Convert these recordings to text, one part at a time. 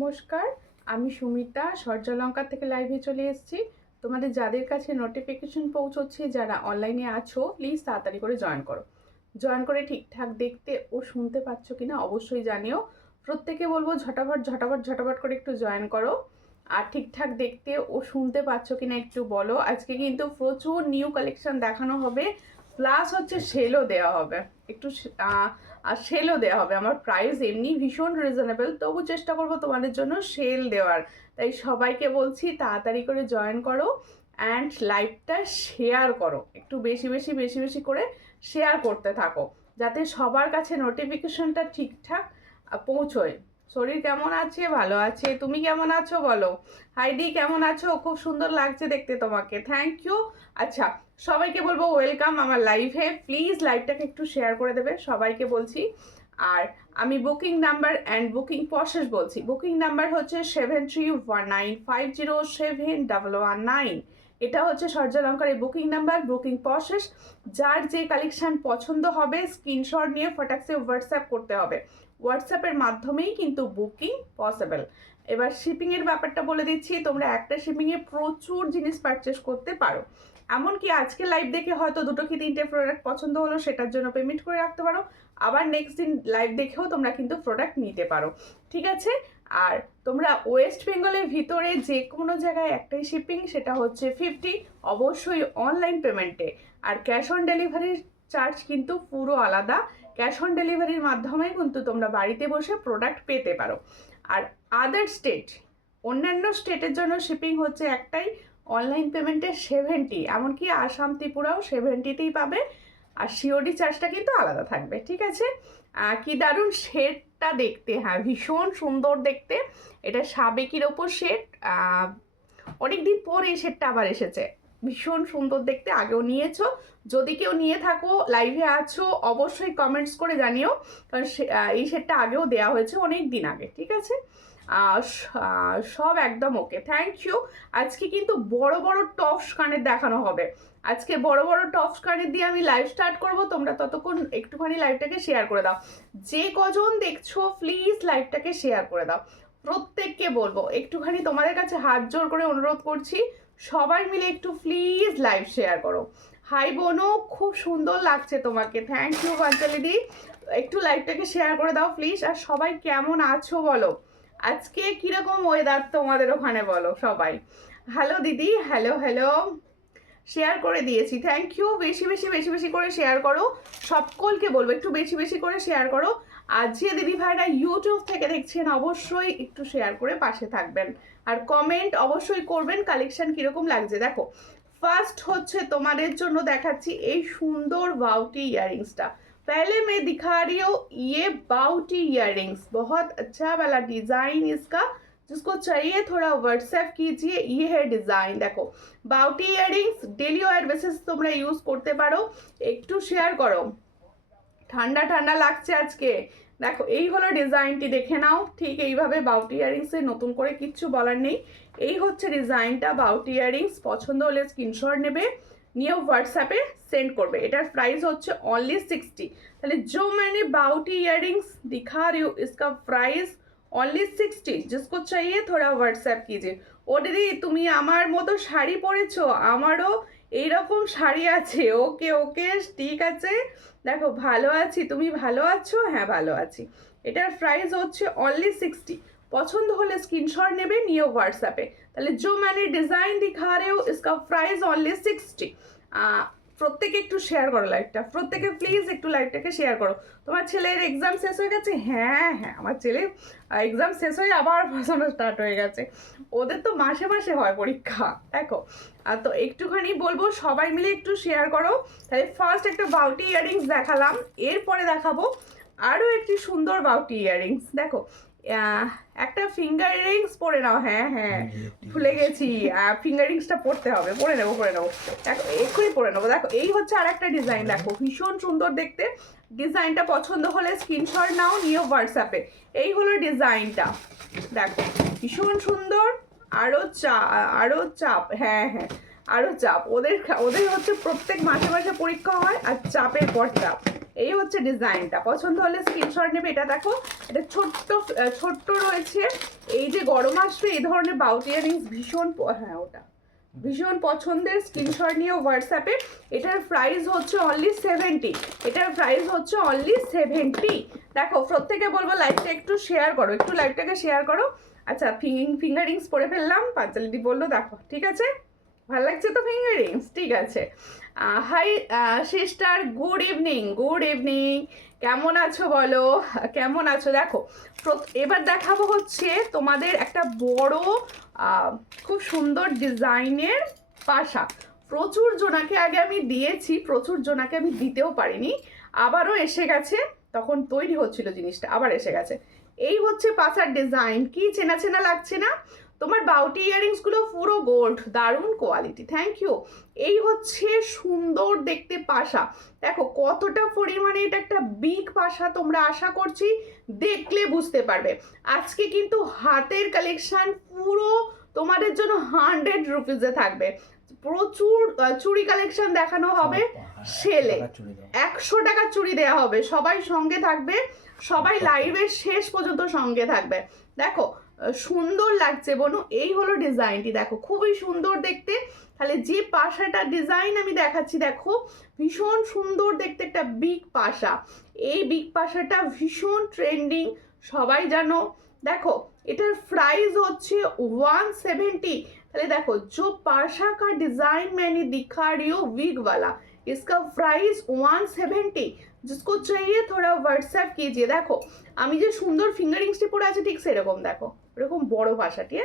নমস্কার, আমি সুমিতা সূর্যলঙ্কা থেকে লাইভে চলে এসেছি। তোমাদের যাদের কাছে নোটিফিকেশন পৌঁছচ্ছে, যারা অনলাইনে আছো, প্লিজ তাড়াতাড়ি করে জয়েন করো। জয়েন করে ঠিকঠাক দেখতে ও শুনতে পাচ্ছ কিনা অবশ্যই জানিও। প্রত্যেকে বলবো ঝটাফট ঝটাফট ঝটাফট করে একটু জয়েন করো। আর ঠিকঠাক দেখতে ও শুনতে পাচ্ছ কিনা একটু বলো। আজকে কিন্তু প্রচুর নিউ কালেকশন দেখানো হবে, প্লাস হচ্ছে সেলও দেওয়া হবে। একটু আর সেলও দেওয়া হবে। আমার প্রাইস এমনি ভীষণ রিজনেবল, তবু চেষ্টা করব তোমাদের জন্য সেল দেওয়ার। তাই সবাইকে বলছি তাড়াতাড়ি করে জয়েন করো অ্যান্ড লাইভটা শেয়ার করো। একটু বেশি বেশি বেশি বেশি করে শেয়ার করতে থাকো, যাতে সবার কাছে নোটিফিকেশনটা ঠিকঠাক পৌঁছয়। শরীর কেমন আছে? ভালো আছে। তুমি কেমন আছো বলো। হাইদি কেমন আছো? খুব সুন্দর লাগছে দেখতে তোমাকে, থ্যাংক ইউ। আচ্ছা, সবাইকে বলবো ওয়েলকাম আমার লাইভে। প্লিজ লাইভটাকে একটু শেয়ার করে দেবে, সবাইকে বলছি। আর আমি booking number and booking process বলছি। বুকিং নাম্বার হচ্ছে 7319507119। এটা হচ্ছে সূর্যলঙ্কার এই বুকিং নাম্বার। বুকিং প্রসেস, যার যে কালেকশন পছন্দ হবে স্ক্রিনশট নিয়ে ফটাকসে হোয়াটসঅ্যাপ করতে হবে। হোয়াটসঅ্যাপের মাধ্যমেই কিন্তু বুকিং পসিবল। এবার শিপিংয়ের ব্যাপারটা বলে দিচ্ছি। তোমরা একটা শিপিংয়ে প্রচুর জিনিস পারচেস করতে পারো। এমনকি আজকে লাইভ দেখে হয়তো দুটো কি তিনটে প্রোডাক্ট পছন্দ হলো, সেটার জন্য পেমেন্ট করে রাখতে পারো। আবার নেক্সট দিন লাইভ দেখেও তোমরা কিন্তু প্রোডাক্ট নিতে পারো, ঠিক আছে। আর তোমরা ওয়েস্ট বেঙ্গলের ভিতরে যে কোনো জায়গায় একটাই শিপিং, সেটা হচ্ছে 50, অবশ্যই অনলাইন পেমেন্টে। আর ক্যাশ অন ডেলিভারির চার্জ কিন্তু পুরো আলাদা। ক্যাশ অন ডেলিভারির মাধ্যমে কিন্তু তোমরা বাড়িতে বসে প্রোডাক্ট পেতে পারো। আর আদার স্টেট, অন্যান্য স্টেটের জন্য শিপিং হচ্ছে একটাই, অনলাইন পেমেন্টে 70, এমনকি আসাম ত্রিপুরাও 70তেই পাবে। আর সিওডি চার্জটা কিন্তু আলাদা থাকবে, ঠিক আছে। কি দারুণ শেডটা দেখতে, হ্যাঁ ভীষণ সুন্দর দেখতে। এটা সাবেকির ওপর শেড, অনেকদিন পর এই শেডটা আবার এসেছে। ভীষণ সুন্দর দেখতে, আগেও নিয়েছো। যদি কেউ নিয়ে থাকো, লাইভে আছো, অবশ্যই কমেন্টস করে জানিও, কারণ এই শেডটা আগেও দেওয়া হয়েছে অনেক দিন আগে, ঠিক আছে। সব একদম ওকে, থ্যাংক ইউ। আজকে কিন্তু বড় বড় টপস কানের দেখানো হবে। আজকে বড় বড় টপস কানের দিয়ে আমি লাইভ স্টার্ট করব। তোমরা ততক্ষণ একটুখানি লাইভটাকে শেয়ার করে দাও। যে কজন দেখছো প্লিজ লাইভটাকে শেয়ার করে দাও। প্রত্যেককে বলবো, একটুখানি তোমাদের কাছে হাত জোর করে অনুরোধ করছি, সবাই মিলে একটু প্লিজ লাইভ শেয়ার করো। হাই বোনো, খুব সুন্দর লাগছে তোমাকে, থ্যাংক ইউ পাঞ্চালি দি। একটু লাইভটাকে শেয়ার করে দাও প্লিজ। আর সবাই কেমন আছো বলো। আজকে কিরকম ওয়েদার তোমাদের ওখানে বলো সবাই। হ্যালো দিদি, হ্যালো হ্যালো, শেয়ার করে দিয়েছি, থ্যাংক ইউ। বেশি বেশি বেশি বেশি করে শেয়ার করো। সকলকে বলবো একটু বেশি বেশি করে শেয়ার করো। আর যে দিদি ভাইরা ইউটিউব থেকে দেখছেন, অবশ্যই একটু শেয়ার করে পাশে থাকবেন। আর কমেন্ট অবশ্যই করবেন কালেকশন কিরকম লাগছে। দেখো, ফার্স্ট হচ্ছে তোমাদের জন্য দেখাচ্ছি এই সুন্দর বাউটি ইয়াররিংসটা। पहले मैं दिखा रही हूँ ये बाउटी इयररिंग्स, बहुत अच्छा वाला डिजाइन इसका। जिसको चाहिए थोड़ा व्हाट्सएप कीजिए। ये है डिजाइन, देखो बाउटी इयररिंग्स डेली ওয়্যার বেসিস তোমরা ইউজ করতে পারো। একটু শেয়ার করো, ঠান্ডা ঠান্ডা লাগছে আজকে। দেখো এই হলো ডিজাইনটি, দেখে নাও। ঠিক এইভাবে বাউটি ইয়াররিংসের নতুন করে কিচ্ছু বলার নেই। এই হচ্ছে ডিজাইনটা বাউটি ইয়াররিংস। পছন্দ হলে স্ক্রিনশট নেবে, নিয়ে হোয়াটসঅ্যাপে সেন্ড করবে। এটার প্রাইস হচ্ছে অনলি 60। তাহলে जो मैंने बाउटी इयररिंग्स दिखा रही हूँ इसका प्राइस অনলি 60। जिसको चाहिए थोड़ा व्हाट्सएप कीजिए। ও দিদি, তুমি আমার মতো শাড়ি পরেছো? আমারও এইরকম শাড়ি আছে। ওকে ওকে, ঠিক আছে। দেখো ভালো আছি, তুমি ভালো আছো? হ্যাঁ ভালো আছি। এটার প্রাইস হচ্ছে অনলি 60। পছন্দ হলে স্ক্রিনশট নেবে, নিয়ে হোয়াটসঅ্যাপে। তাহলে जो मैंने डिजाइन दिखा रहे हो इसका प्राइस ऑनली 60। প্রত্যেকে একটু শেয়ার করো লাইভটা, প্রত্যেকে প্লিজ একটু লাইভটাকে শেয়ার করো। তোমার ছেলের এক্সাম শেষ হয়ে গেছে? হ্যাঁ হ্যাঁ, আমার ছেলে এক্সাম শেষ হয়ে আবার পড়াশোনা স্টার্ট হয়ে গেছে। ওদের তো মাসে মাসে হয় পরীক্ষা, দেখো। তো একটুখানি বলবো সবাই মিলে একটু শেয়ার করো। তাহলে ফার্স্ট একটা বাউটি ইয়াররিংস দেখালাম, এরপরে দেখাবো আরও একটি সুন্দর বাউটি ইয়াররিংস। দেখো একটা ফিঙ্গার রিংস পরে নাও। হ্যাঁ হ্যাঁ, ভুলে গেছি, ফিঙ্গার রিংসটা পরতে হবে। পরে নেবো পরে নেবো, দেখো এক্ষুনি পরে নেবো। দেখো এই হচ্ছে আর একটা ডিজাইন, দেখো ভীষণ সুন্দর দেখতে। ডিজাইনটা পছন্দ হলে স্ক্রিনশট নাও, নিয়ে হোয়াটসঅ্যাপে। এই হলো ডিজাইনটা, দেখো ভীষণ সুন্দর। আরও চাপ, হ্যাঁ হ্যাঁ আরও চাপ। ওদের হচ্ছে প্রত্যেক মাসে মাসে পরীক্ষা হয়, আর চাপের পর চাপ। এই হচ্ছে ডিজাইনটা, পছন্দ হলে স্ক্রিনশট নেবে। এটা দেখো, এটা ছোট্ট রয়েছে। এই যে গরম আসবে এই ধরনের বাউটি ইয়ারিংস ভীষণ, হ্যাঁ ওটা ভীষণ পছন্দের, স্ক্রিনশট নিয়ে হোয়াটসঅ্যাপে। এটার প্রাইস হচ্ছে অনলি 70, এটার প্রাইস হচ্ছে অনলি 70। দেখো প্রত্যেকে বলবো লাইভটা একটু শেয়ার করো, একটু লাইভটাকে শেয়ার করো। আচ্ছা ফিঙ্গার রিংস পরে ফেললাম, পাঁচালিদি বললো দেখো, ঠিক আছে ভালো লাগছে তো ফিঙ্গার রিংস, ঠিক আছে। High sister, good evening, good evening, কেমন আছো বলো, কেমন আছো? দেখো এবার দেখাবো হচ্ছে তোমাদের একটা বড় খুব সুন্দর ডিজাইনের পাশা। প্রচুর জনাকে আগে আমি দিয়েছি, প্রচুর জনাকে আমি দিতেও পারিনি, আবারও এসে গেছে, তখন তৈরি হচ্ছিল জিনিসটা, আবার এসে গেছে। এই হচ্ছে পাশার ডিজাইন, কি চেনা চেনা লাগছে না? তোমার বাউটি ইয়ারিংসগুলো পুরো গোল্ড, দারুণ কোয়ালিটি, থ্যাংক ইউ। এই হচ্ছে সুন্দর দেখতে পাশা, দেখো কতটা পরিমাণে এটা একটা বিগ পাশা, তোমরা আশা করছি দেখলে বুঝতে পারবে। আজকে কিন্তু হাতের কালেকশন পুরো তোমাদের জন্য 100 রুপিজে থাকবে। প্রচুর চুড়ি কালেকশন দেখানো হবে সেলে, 100 টাকার চুড়ি দেওয়া হবে, সবাই সঙ্গে থাকবে, সবাই লাইভের শেষ পর্যন্ত সঙ্গে থাকবে। দেখো সুন্দর লাগছে বনু, এই হলো ডিজাইনটি, দেখো খুবই সুন্দর দেখতে। তাহলে যে পাশাটা ডিজাইন আমি দেখাচ্ছি দেখো, ভীষণ সুন্দর দেখতে একটা বিগ পাশা। এই বিগ পাশাটা ভীষণ ট্রেন্ডিং, সবাই জানো। দেখো এটার প্রাইস হচ্ছে 170। তাহলে देखो जो पाशा का डिजाइन मैंने दिखा रही हूँ विग वाला, इसका प्राइस 170। जिसको चाहिए थोड़ा व्हाट्सएप कीजिए। देखो আমি যে সুন্দর ফিঙ্গারিংসটি পরে আছে ঠিক সেরকম, দেখো এরকম বড় পাশাটি,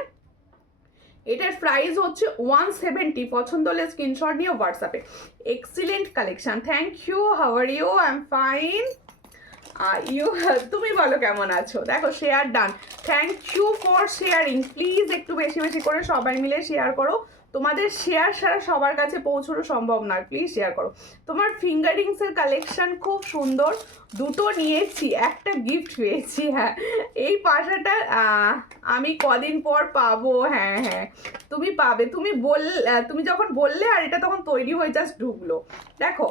এটার প্রাইস হচ্ছে 170। পছন্দ হলে স্ক্রিনশট নিয়ে হোয়াটসঅ্যাপে। Excellent collection, thank you, how are you? I am fine. You, তুমি বলো কেমন আছো? দেখো share done, thank you for sharing. Please একটু বেশি বেশি করে সবাই মিলে শেয়ার করো, তোমাদের শেয়ার ছাড়া সবার কাছে পৌঁছানো সম্ভব নয়, প্লিজ শেয়ার করো। তোমার ফিঙ্গারিংসের কালেকশন খুব সুন্দর, দুটো নিয়েছি, একটা গিফট পেয়েছি। হ্যাঁ এই পাশাটা আমি কদিন পর পাবো, হ্যাঁ হ্যাঁ তুমি পাবে, তুমি যখন বললে আর এটা তখন তৈরি হয়ে জাস্ট ঢুকলো। দেখো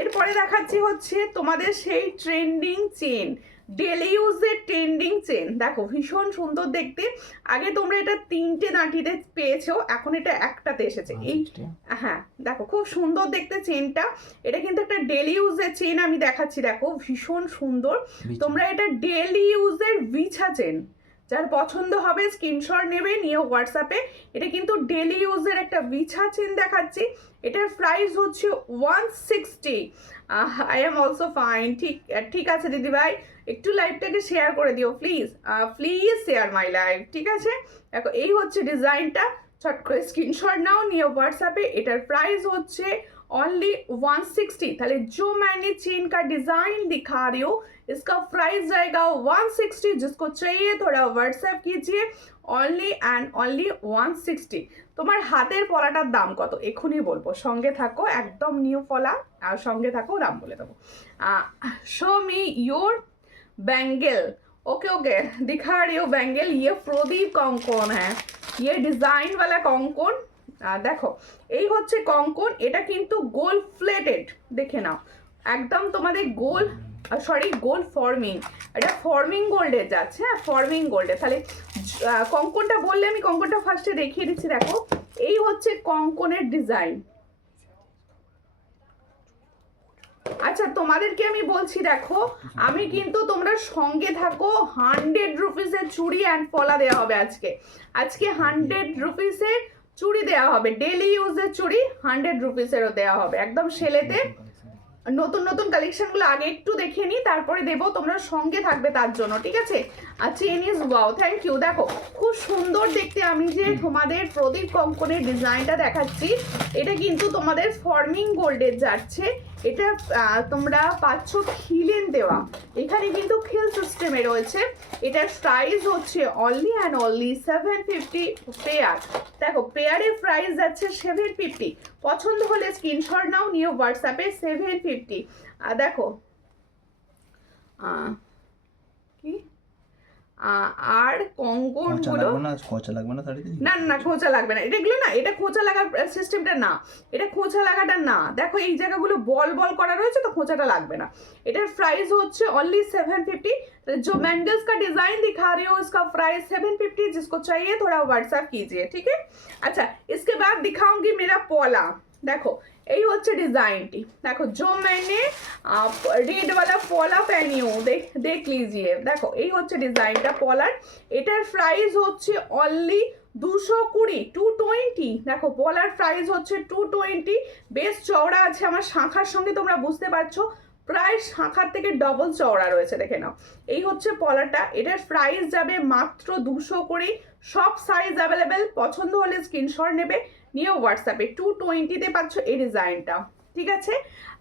এরপরে দেখাচ্ছি হচ্ছে তোমাদের সেই ট্রেন্ডিং চেন, ডেলি ইউজের ট্রেন্ডিং চেন। দেখো ভীষণ সুন্দর দেখতে, আগে তোমরা এটা 3টে নাটিতে পেয়েছো, এখন এটা একটাতে এসেছে। এই হ্যাঁ দেখো খুব সুন্দর দেখতে চেনটা, এটা কিন্তু একটা ডেলি ইউজের চেন আমি দেখাচ্ছি, দেখো ভীষণ সুন্দর। তোমরা এটা ডেলি ইউজের বিছা চেন, যার পছন্দ হবে স্ক্রিনশট নেবে, নিয়ে হোয়াটসঅ্যাপে। এটা কিন্তু ডেলি ইউজের একটা বিছা চেন দেখাচ্ছি, এটার প্রাইস হচ্ছে 160। আই এম অলসো ফাইন, ঠিক আছে দিদি ভাই, একটু লাইভটাকে শেয়ার করে দিও please, please share my live, ঠিক আছে। দেখো এই হচ্ছে ডিজাইনটা, চট করে স্ক্রিনশট নাও, নিয়ে হোয়াটসঅ্যাপে। এটার প্রাইস হচ্ছে ओनली 160। তাহলে जो मैंने चेन का डिजाइन दिखा रही हूँ इसका प्राइस जाएगा 160। जिसको चाहिए थोड़ा व्हाट्सएप कीजिए, ओनली एंड ओनली 160। তোমার হাতের পলাটার দাম কত এখনই বলবো, সঙ্গে থাকো, একদম নিউ পলা, আর সঙ্গে থাকো, দাম বলে দেবো। Show me your bangle, okay okay दिखा रही हो बैंगल, ये प्रदीप कॉन्कोन है, ये डिजाइन वाला कॉन्कोन। দেখো এই হচ্ছে কঙ্কন, এটা কিন্তু গোল প্লেটেড, দেখে নাও একদম তোমাদের গোল, সরি গোল ফর্মিং, এটা ফর্মিং গোল্ডে যাচ্ছে, হ্যাঁ ফর্মিং গোল্ডে। তাহলে কঙ্কনটা বললে আমি কঙ্কনটা ফার্স্টে দেখিয়ে দিচ্ছি। দেখো এই হচ্ছে কঙ্কনের ডিজাইন। আচ্ছা তোমাদেরকে আমি বলছি, দেখো আমি কিন্তু তোমরা সঙ্গে থাকো, 100 রুপিসের চুড়ি অ্যান্ড পলা দেওয়া হবে আজকে, আজকে 100 রুপিসের চুড়ি দেওয়া হবে, ডেলি ইউজের চুড়ি 100 রুপিসেরও দেওয়া হবে, একদম সেলেতে। নতুন নতুন কালেকশনগুলো আগে একটু দেখে নিই, তারপরে দেবো, তোমরা সঙ্গে থাকবে তার জন্য, ঠিক আছে। আর chain is wow, thank you. দেখো খুব সুন্দর দেখতে, আমি যে তোমাদের প্রদীপ কঙ্কনের ডিজাইনটা দেখাচ্ছি, এটা কিন্তু তোমাদের ফর্মিং গোল্ডের যাচ্ছে। এটা তোমরা পাচ্ছ খিলেন দেওয়া, এখানে কিন্তু খিল সিস্টেমে রয়েছে। এটার প্রাইস হচ্ছে অনলি অ্যান্ড অনলি 750 পেয়ার। দেখো পেয়ারের প্রাইস যাচ্ছে 750। পছন্দ হলে স্ক্রিনশট নাও, নিয়ে হোয়াটসঅ্যাপে 750। দেখো কি আর কঙ্কনগুলো খোঁচা লাগবে না শাড়িতে? না না খোঁচা লাগবে না, এগুলো না, এটা খোঁচা লাগার সিস্টেমটা না, এটা খোঁচা লাগাটা না। দেখো এই জায়গাগুলো বল বল করা রয়েছে তো খোঁচাটা লাগবে না। এটার প্রাইস হচ্ছে অনলি 750। जो मैंगल्स का डिजाइन दिखा रही हूँ उसका प्राइस 750, जिसको चाहिए थोड़ा व्हाट्सएप कीजिए, ठीक है। अच्छा इसके बाद दिखाऊंगी मेरा पॉला। देखो এই হচ্ছে ডিজাইনটি, দেখো जो मैंने रेड वाला पॉला पहनी हूँ, देख लीजिए। देखो এই হচ্ছে ডিজাইনটা পলার, এটার প্রাইস হচ্ছে অনলি 220, 220। দেখো পলার প্রাইস হচ্ছে 220। বেশ চওড়া আছে আমার শাখার সঙ্গে, তোমরা বুঝতে পারছো প্রায় শাখার থেকে ডবল চওড়া রয়েছে, দেখে নাও। এই হচ্ছে পলাটা, এটার প্রাইস যাবে মাত্র 200 করে। সব সাইজ অ্যাভেলেবেল, পছন্দ হলে স্ক্রিনশট নেবে, নিয়ে হোয়াটসঅ্যাপে 220-তে পাচ্ছ এই ডিজাইনটা, ঠিক আছে।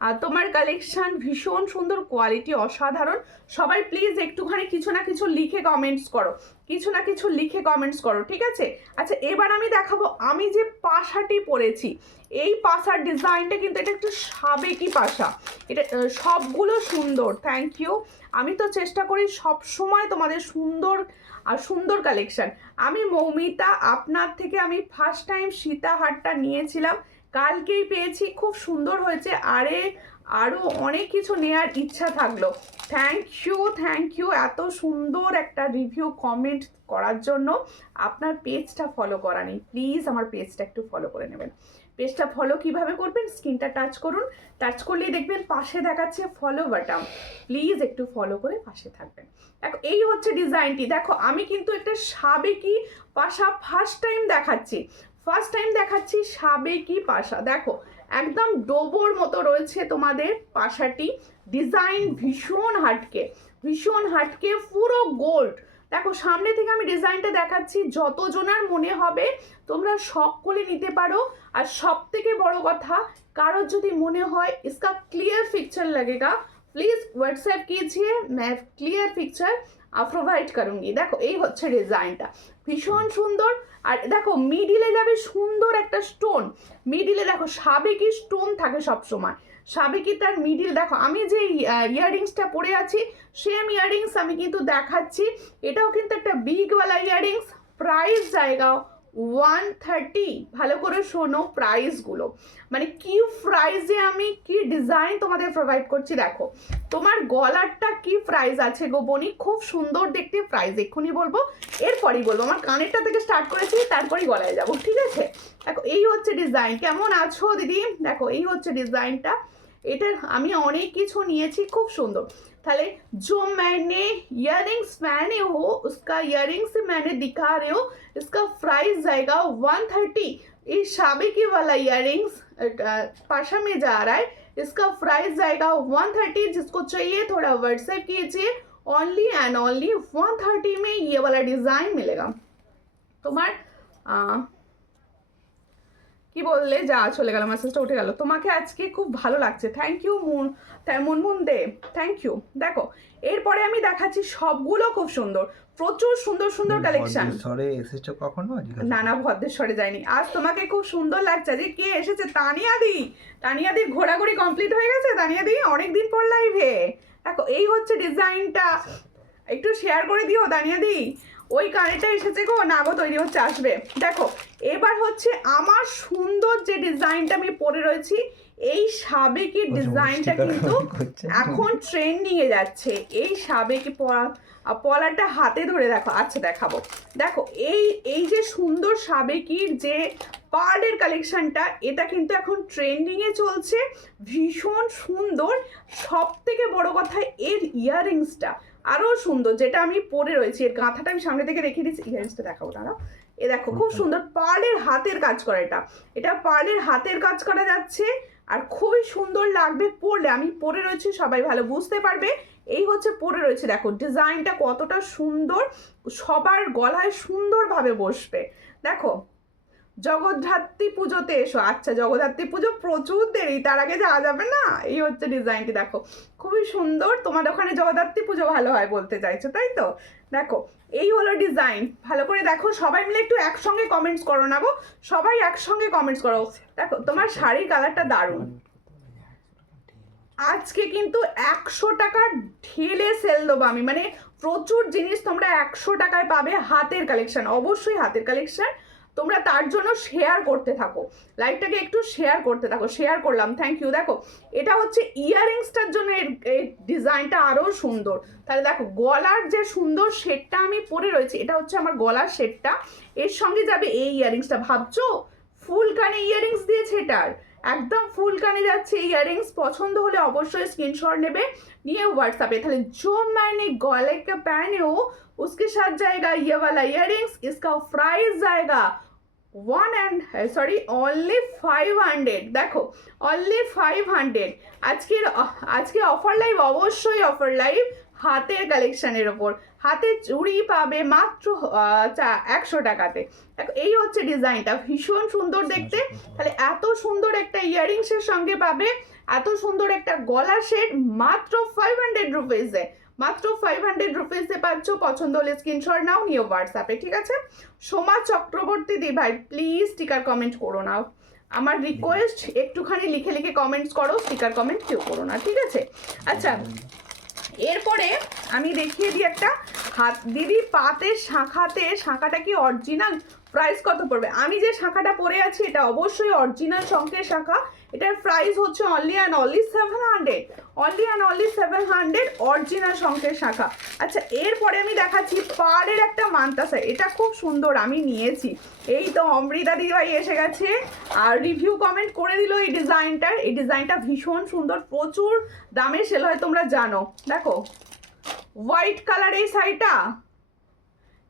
আর তোমার কালেকশন ভীষণ সুন্দর, কোয়ালিটি অসাধারণ। সবাই প্লিজ একটুখানি কিছু না কিছু লিখে কমেন্টস করো, কিছু না কিছু লিখে কমেন্টস করো, ঠিক আছে। আচ্ছা এবার আমি দেখাবো আমি যে পাশাটি পরেছি, এই পাশার ডিজাইনটা কিন্তু এটা একটু সাবেকি পাশা, এটা সবগুলো সুন্দর, থ্যাংক ইউ। আমি তো চেষ্টা করি সব সময় তোমাদের সুন্দর আর সুন্দর কালেকশন। আমি মৌমিতা, আপনার থেকে আমি ফার্স্ট টাইম সীতাহারটা নিয়েছিলাম, কালকেই পেয়েছি, খুব সুন্দর হয়েছে। আরও অনেক কিছু নেওয়ার ইচ্ছা থাকলো। থ্যাংক ইউ এত সুন্দর একটা রিভিউ কমেন্ট করার জন্য। আপনার পেজটা ফলো করা নেই, প্লিজ আমার পেজটা একটু ফলো করে নেবেন। পেজটা ফলো কিভাবে করবেন, স্ক্রিনটা টাচ করুন, টাচ করলেই দেখবেন পাশে দেখাচ্ছে ফলো বাটন, প্লিজ একটু ফলো করে পাশে থাকবেন। দেখো এই হচ্ছে ডিজাইনটি, দেখো আমি কিন্তু একটা সাবেকি পাশা ফার্স্ট টাইম দেখাচ্ছি, সাবেকি পাশা। দেখো একদম ডোবোর মতো রয়েছে তোমাদের পাশাটি, ডিজাইন ভীষণ হাটকে পুরো গোল্ড। দেখো সামনে থেকে আমি ডিজাইনটা দেখাচ্ছি, যতজনার মনে হবে তোমরা সকলে নিতে পারো। আর সব থেকে বড় কথা, কারোর যদি মনে হয় इसका क्लियर पिक्चर लगेगा, प्लीज व्हाट्सएप कीजिए, मैं क्लियर पिक्चर प्रोवाइड करूंगी। देखो এই হচ্ছে ডিজাইনটা, ভীষণ সুন্দর। আর দেখো মিডিলে যাবে সুন্দর একটা স্টোন, মিডিলে দেখো সাবেকি স্টোন থাকে সব সময়, সাবেকি তার মিডিল। দেখো আমি যে ইয়াররিংসটা পরে আছি সেম ইয়াররিংস আমি কিন্তু দেখাচ্ছি, এটাও কিন্তু একটা বিগওয়ালা ইয়াররিংস। প্রাইস জায়গা 130, ভালো করে শোনো প্রাইসগুলো, মানে কি প্রাইসে আমি কি ডিজাইন তোমাদের প্রোভাইড করছি। দেখো তোমার গলারটা কি প্রাইস আছে গো বনি, খুব সুন্দর দেখতে, প্রাইস এক্ষুনি বলবো, এরপরই বলবো, আমার কানেরটা থেকে স্টার্ট করেছি তারপরই গলায় যাবো, ঠিক আছে। দেখো এই হচ্ছে ডিজাইন, কেমন আছো দিদি। দেখো এই হচ্ছে ডিজাইনটা, এটার আমি অনেক কিছু নিয়েছি, খুব সুন্দর। তাহলে जो मैंने इयररिंग्स पहने हो उसका इयररिंग्स मैंने दिखा रहे हो, इसका प्राइस जाएगा 130। इस साबिकी वाला इयररिंग्स पाशा में जा रहा है, इसका प्राइस जाएगा 130। जिसको चाहिए थोड़ा व्हाट्सएप कीजिए, ओनली एंड ओनली 130 में ये वाला डिजाइन मिलेगा। তোমার কি বললে, যা চলে গেল, মেসেজটা উঠে গেল। তোমাকে আজকে খুব ভালো লাগছে, thank you Munmun Dey, thank you. দেখো এরপরে আমি দেখাচ্ছি, সবগুলো খুব সুন্দর, প্রচুর সুন্দর কালেকশন। না ভদ্রেশ্বরে যায়নি, আজ তোমাকে খুব সুন্দর লাগছে। যে কে এসেছে, তানিয়াদির ঘোরাঘুরি কমপ্লিট হয়ে গেছে, তানিয়াদি অনেকদিন পর লাইভে। দেখো এই হচ্ছে ডিজাইনটা, একটু শেয়ার করে দিও তানিয়াদি। ওই কানেরটা এসেছে গো, না গো তৈরি হচ্ছে, আসবে। দেখো এবার হচ্ছে আমার সুন্দর যে ডিজাইনটা আমি পরে রয়েছি, এই সাবেকি ডিজাইনটা কিন্তু এখন ট্রেন্ডিং এ যাচ্ছে। এই সাবেকি পলাটা হাতে ধরে দেখো, আচ্ছা দেখাবো। দেখো এই যে সুন্দর সাবেকির যে পার্লের কালেকশনটা, এটা কিন্তু এখন ট্রেন্ডিং এ চলছে, ভীষণ সুন্দর। সব থেকে বড় কথা এর ইয়াররিংসটা আরও সুন্দর, যেটা আমি পরে রয়েছি, এর গাঁথাটা আমি সামনে থেকে রেখে দিচ্ছি, ইয়াররিংসটা দেখাবো দাঁড়াও। এ দেখো খুব সুন্দর পার্লের হাতের কাজ করা, এটা পার্লের হাতের কাজ করা যাচ্ছে, আর খুবই সুন্দর লাগবে পরলে। আমি পরে রয়েছি, সবাই ভালো বুঝতে পারবে। এই হচ্ছে পরে রয়েছে, দেখো ডিজাইনটা কতটা সুন্দর, সবার গলায় সুন্দরভাবে বসবে। দেখো জগদ্ধাত্রী পুজোতে এসো, আচ্ছা জগদ্ধাত্রী পুজো প্রচুর দেরি, তার আগে যাওয়া যাবে না। এই হচ্ছে ডিজাইনটি, দেখো খুবই সুন্দর। তোমার ওখানে জগদ্ধাত্রী পুজো ভালো হয় বলতে চাইছো, তাই তো। দেখো এই হলো ডিজাইন, ভালো করে দেখো, সবাই মিলে একটু একসঙ্গে কমেন্টস করো না গো, সবাই একসঙ্গে কমেন্টস করো। দেখো তোমার শাড়ির কালারটা দারুণ, আজকে কিন্তু 100 টাকা ঢেলে সেল দেবো আমি, মানে প্রচুর জিনিস তোমরা 100 টাকায় পাবে, হাতের কালেকশন, অবশ্যই হাতের কালেকশন। তোমরা তার জন্য শেয়ার করতে থাকো, লাইভটাকে একটু শেয়ার করতে থাকো। শেয়ার করলাম, থ্যাংক ইউ। দেখো এটা হচ্ছে ইয়াররিংসটার জন্য এই ডিজাইনটা আরও সুন্দর। তাহলে দেখো গলার যে সুন্দর শেডটা আমি পরে রয়েছি, এটা হচ্ছে আমার গলার শেডটা, এর সঙ্গে যাবে এই ইয়াররিংসটা। ভাবছো ফুল কানে ইয়াররিংস দিয়েছে, এটার একদম ফুল কানে যাচ্ছে ইয়াररिंग्स। পছন্দ হলে অবশ্যই স্ক্রিনশট নেবে, নিয়ে व्हाट्सएप তাহলে जो मैंने गले का पहने हो उसके साथ जाएगा ये वाला ইয়ারरिंग्स। इसका प्राइस जाएगा only 500। দেখো only 500। আজকে অফার লাইভ, অবশ্যই অফার লাইভ হাতের কালেকশনের ওপর। হাতের চুড়ি পাবে মাত্র 100 টাকাতে। দেখো এই হচ্ছে ডিজাইনটা, ভীষণ সুন্দর দেখতে। তাহলে এত সুন্দর একটা ইয়াররিংসের সঙ্গে পাবে এত সুন্দর একটা গলা সেট মাত্র 500 রুপিসে, মাত্র 500 রুপিসে পাচ্ছ। পছন্দ হলে স্ক্রিনশট নাও, নিয়ে হোয়াটসঅ্যাপে, ঠিক আছে। সোমা চক্রবর্তী দি ভাই প্লিজ স্টিকার কমেন্ট করো না, আমার রিকোয়েস্ট, একটুখানি লিখে লিখে কমেন্টস করো, স্টিকার কমেন্ট কেউ করো না, ঠিক আছে। আচ্ছা এরপরে আমি দেখিয়ে দিই একটা হাত। দিদি পাতের শাঁখাটা কি অরিজিনাল? প্রাইস কত পড়বে? আমি যে শাঁখাটা পরে আছি এটা অবশ্যই অরিজিনাল শঙ্কের শাঁখা। এটার প্রাইস হচ্ছে only and only 700, only and only 700 original শঙ্কের শাঁখা। আচ্ছা এরপরে আমি দেখাচ্ছি পাড়ের একটা মান্তাসা, এটা খুব সুন্দর, আমি নিয়েছি। এই তো অমৃতা দিদিভাই এসে গেছে আর রিভিউ কমেন্ট করে দিল এই ডিজাইনটার। এই ডিজাইনটা ভীষণ সুন্দর, প্রচুর দামে সেল হয় তোমরা জানো। দেখো হোয়াইট কালার এই শাড়িটা,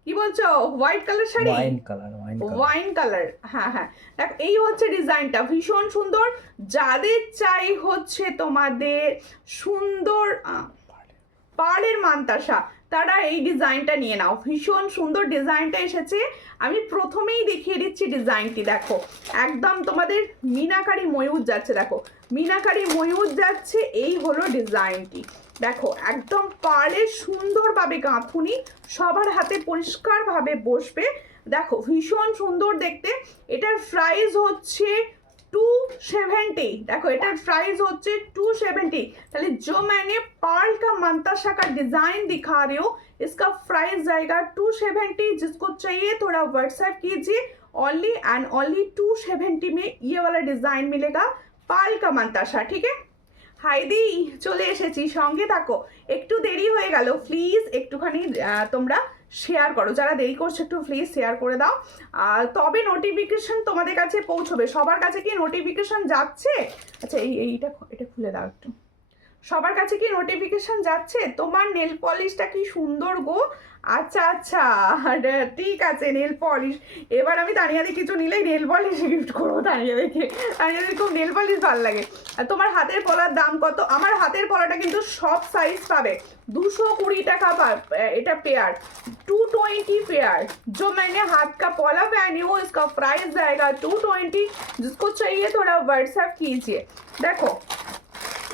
কি বলছো? White colour sari, wine colour, হ্যাঁ হ্যাঁ। দেখো এই হচ্ছে ডিজাইনটা, ভীষণ সুন্দর। যাদের চাই হচ্ছে তোমাদের সুন্দর পাড়ের মান্তাসা, তারা এই ডিজাইনটা নিয়ে নাও। ভীষণ সুন্দর ডিজাইনটা এসেছে। আমি প্রথমেই দেখিয়ে দিচ্ছি ডিজাইনটি। দেখো একদম তোমাদের মিনাকারি ময়ূর যাচ্ছে, দেখো মিনাকারি ময়ূর যাচ্ছে, এই হলো ডিজাইনটি। দেখো একদম পাড়ে সুন্দরভাবে গাঁথুনি, সবার হাতে পরিষ্কারভাবে বসবে। দেখো ভীষণ সুন্দর দেখতে। এটার প্রাইস হচ্ছে 270। দেখো এটার प्राइस হচ্ছে 270। তাহলে जो मैंने पर्ल का मंताशा का डिजाइन दिखा रही हूँ इसका प्राइस जाएगा 270। जिसको चाहिए थोड़ा व्हाट्सएप कीजिए। ओनली एंड ओनली 270 में ये वाला डिजाइन मिलेगा पर्ल का मंताशा, ठीक है। হাইদি চলে এসেছি, সঙ্গে থাকো। একটু দেরি হয়ে গেল, প্লিজ একটুখানি তোমরা শেয়ার করো, যারা দেরি করছো একটু প্লিজ শেয়ার করে দাও, তবে নোটিফিকেশন তোমাদের কাছে পৌঁছবে। সবার কাছে কি নোটিফিকেশন যাচ্ছে? আচ্ছা এটা খুলে দাও একটু। সবার কাছে কি নোটিফিকেশন যাচ্ছে? তোমার নেল পলিশটা কি সুন্দর গো। আচ্ছা আচ্ছা ঠিক আছে, নেল পলিশ। এবার আমি তানিয়াদি কিছু নিলেই নেল পলিশ গিফট করবো তানিয়াদিকে। তানিয়াদির খুব নেল পলিশ ভালো লাগে। আর তোমার হাতের পলার দাম কত? আমার হাতের পলাটা কিন্তু সব সাইজ পাবে 220 টাকা এটা পেয়ার, 220 पेयर। जो मैंने हाथ का पॉला पहनी हो इसका प्राइस जाएगा 220। जिसको चाहिए थोड़ा व्हाट्सएप कीजिए। देखो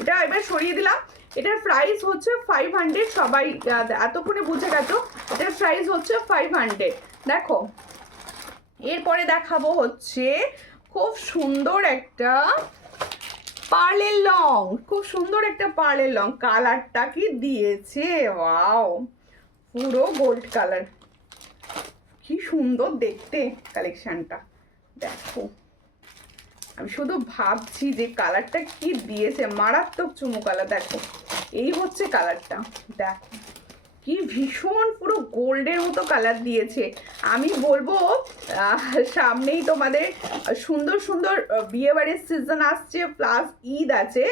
এটা এবার সরিয়ে দিলাম। এটার প্রাইস হচ্ছে 500। সবাই এতক্ষণে বুঝে গেছো এটার প্রাইস হচ্ছে 500। দেখো এরপরে দেখাবো হচ্ছে খুব সুন্দর একটা পার্লের লং, খুব সুন্দর একটা পার্লের লং। কালারটা কি দিয়েছে, ওয়াও, পুরো গোল্ড কালার, কি সুন্দর দেখতে কালেকশনটা। দেখো আমি শুধু ভাবছি যে কালারটা কি দিয়েছে, মারাত্মক চুমু কালার। দেখো এই হচ্ছে কালারটা, দেখো কি ভীষণ পুরো গোল্ডের মতো কালার দিয়েছে। আমি বলবো সামনেই তোমাদের সুন্দর সুন্দর বিয়েবাড়ির সিজন আসছে, প্লাস ঈদ আছে,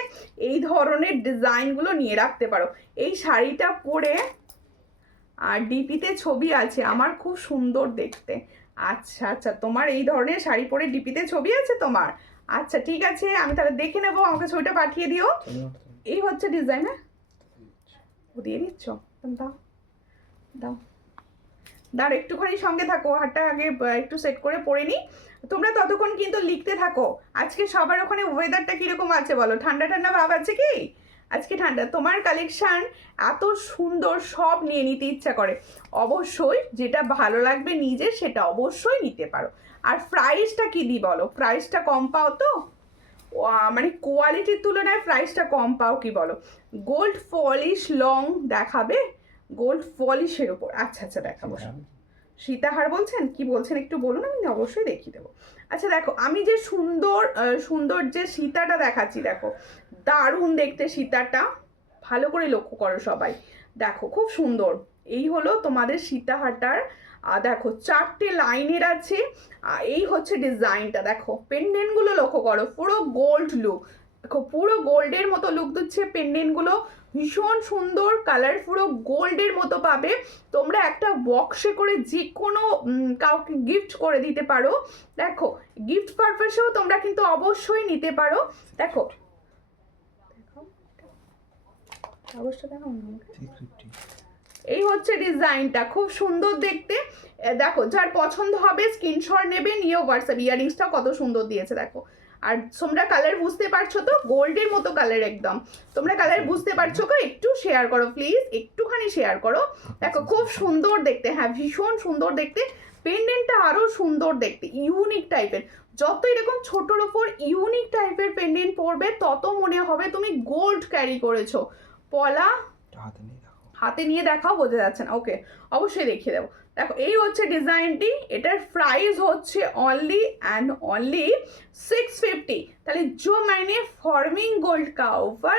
এই ধরনের ডিজাইনগুলো নিয়ে রাখতে পারো। এই শাড়িটা পরে আর ডিপিতে ছবি আছে আমার, খুব সুন্দর দেখতে। আচ্ছা আচ্ছা তোমার এই ধরনের শাড়ি পরে ডিপিতে ছবি আছে তোমার? আচ্ছা ঠিক আছে, আমি তাহলে দেখে নেবো, আমাকে ছবিটা পাঠিয়ে দিও। এই হচ্ছে ডিজাইন, হ্যাঁ দিয়ে দিচ্ছ, দাও দাও দাঁড়, একটুখানি সঙ্গে থাকো, হাতটা আগে একটু সেট করে পরে নিই। তোমরা ততক্ষণ কিন্তু লিখতে থাকো। আজকে সবার ওখানে ওয়েদারটা কীরকম আছে বলো? ঠান্ডা ঠান্ডা ভাব আছে কি? আজকে ঠান্ডা। তোমার কালেকশান এত সুন্দর, সব নিয়ে নিতে ইচ্ছা করে। অবশ্যই যেটা ভালো লাগবে নিজের সেটা অবশ্যই নিতে পারো। আর প্রাইসটা কী দিই বলো? প্রাইসটা কম পাও তো, মানে কোয়ালিটির তুলনায় প্রাইসটা কম পাও কি বলো? গোল্ড পলিশ লং দেখাবে, গোল্ড পলিশের উপর। আচ্ছা আচ্ছা দেখাবো। সীতাহার বলছেন, কি বলছেন একটু বলুন, আমি অবশ্যই দেখিয়ে দেবো। আচ্ছা দেখো, আমি যে সুন্দর সুন্দর যে সীতাটা দেখাচ্ছি, দেখো দারুণ দেখতে সীতাটা, ভালো করে লক্ষ্য করো সবাই, দেখো খুব সুন্দর। এই হলো তোমাদের সীতাহারটার, দেখো 4টে লাইনের আছে। এই হচ্ছে ডিজাইনটা, দেখো পেন্ডেন্টগুলো লক্ষ্য করো, পুরো গোল্ড লুক, দেখো পুরো গোল্ডের মতো লুক দিচ্ছে পেন্ডেন্টগুলো, ভীষণ সুন্দর কালার, পুরো গোল্ডের মতো পাবে। তোমরা একটা বক্সে করে যে কোনো কাউকে গিফট করে দিতে পারো। দেখো গিফট পারপাসেও তোমরা কিন্তু অবশ্যই নিতে পারো। দেখো অবশ্যই দেখো, এই হচ্ছে ডিজাইনটা, খুব সুন্দর দেখতে। দেখো যার পছন্দ হবে স্ক্রিনশট নেবে, নিয়ে হোয়াটসঅ্যাপ। ইয়ারিংসটাও কত সুন্দর দিয়েছে দেখো। আর তোমরা কালার বুঝতে পারছো তো, গোল্ডের মতো কালার একদম। তোমরা কালার বুঝতে পারছো তো, একটু শেয়ার করো প্লিজ, একটুখানি শেয়ার করো। দেখো খুব সুন্দর দেখতে, হ্যাঁ ভীষণ সুন্দর দেখতে। পেন্ডেন্টটা আরো সুন্দর দেখতে, ইউনিক টাইপের। যত এরকম ছোটোর ওপর ইউনিক টাইপের পেন্ডেন্ট পরবে, তত মনে হবে তুমি গোল্ড ক্যারি করেছো। পলা হাতে নিয়ে দেখাও, বোঝা যাচ্ছে না, ওকে অবশ্যই দেখিয়ে দেবো। দেখো এই হচ্ছে ডিজাইনটি, এটার প্রাইস হচ্ছে অনলি অ্যান্ড অনলি 650। তাহলে जो मैंने फॉर्मिंग गोल्ड का ऊपर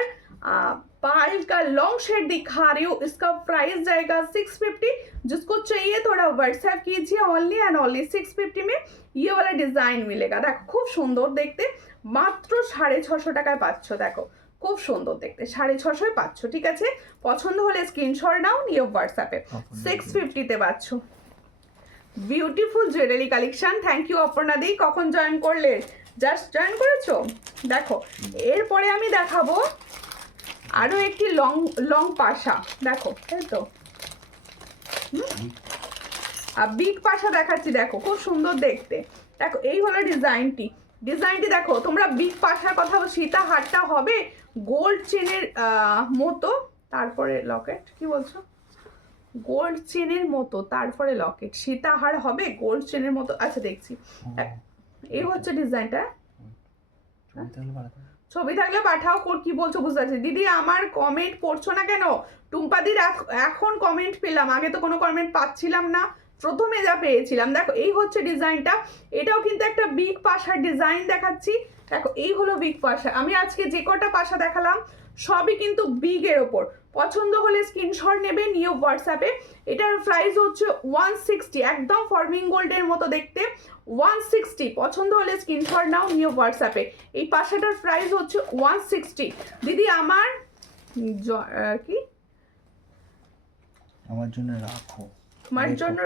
बाल का लॉन्ग शेड दिखा रही हूँ, इसका प्राइस जाएगा 650। जिसको चाहिए थोड़ा व्हाट्सएप कीजिए, ओनली एंड ओनली 650 में ये वाला डिजाइन मिलेगा। देखो खूब सुंदर देखते, মাত্র 650 টাকায় পাচ্ছ। দেখো খুব সুন্দর দেখতে, 650 পাচ্ছ, ঠিক আছে। পছন্দ হলে স্ক্রিনশট নাও, নিয়ে হোয়াটসঅ্যাপে। 650-তে পাচ্ছ। Beautiful jewellery collection. Thank you Aparna দি। কখন জয়েন করলে? জাস্ট জয়েন করেছো। দেখো এরপরে আমি দেখাবো আরো একটি লং লং পাশা, দেখো তাই তো, বিগ পাশা দেখাচ্ছি, দেখো খুব সুন্দর দেখতে। দেখো এই হলো ডিজাইনটি, ডিজাইনটি দেখো। তোমরা বিগ পাশার কথা, সীতাহারটা হবে গোল্ড চেনের মতো, তারপরে লকেট, কি বলছো, গোল্ড চেনের মতো তারপরে লকেট, সীতাহার হবে গোল্ড চেনের মতো। আচ্ছা দেখছি, এই হচ্ছে ডিজাইনটা। ছবি থাকলে পাঠাও, কি বলছো বুঝতে পারছি। দিদি আমার কমেন্ট পড়ছো না কেন? টুম্পাদির এখন কমেন্ট পেলাম, আগে তো কোনো কমেন্ট পাচ্ছিলাম না, প্রথমে যা পেয়েছিলাম। দেখো এই হচ্ছে ডিজাইনটা, এটাও কিন্তু একটা বিগ পাশার ডিজাইন দেখাচ্ছি। দেখো এই হলো বিগ পাশা। আমি আজকে যে কটা পাশা দেখালাম সবই কিন্তু বিগের ওপর। পছন্দ হলে স্ক্রিনশট নেবে, নিয়ে হোয়াটসঅ্যাপে। এটার প্রাইস হচ্ছে 160, একদম ফর্মিং গোল্ডের মতো দেখতে, 160। পছন্দ হলে স্ক্রিনশট নাও, নিয়ে হোয়াটসঅ্যাপে। এই পাশাটার প্রাইস হচ্ছে 160। দিদি আমার কি, আমার জন্য রাখো, আমার জন্য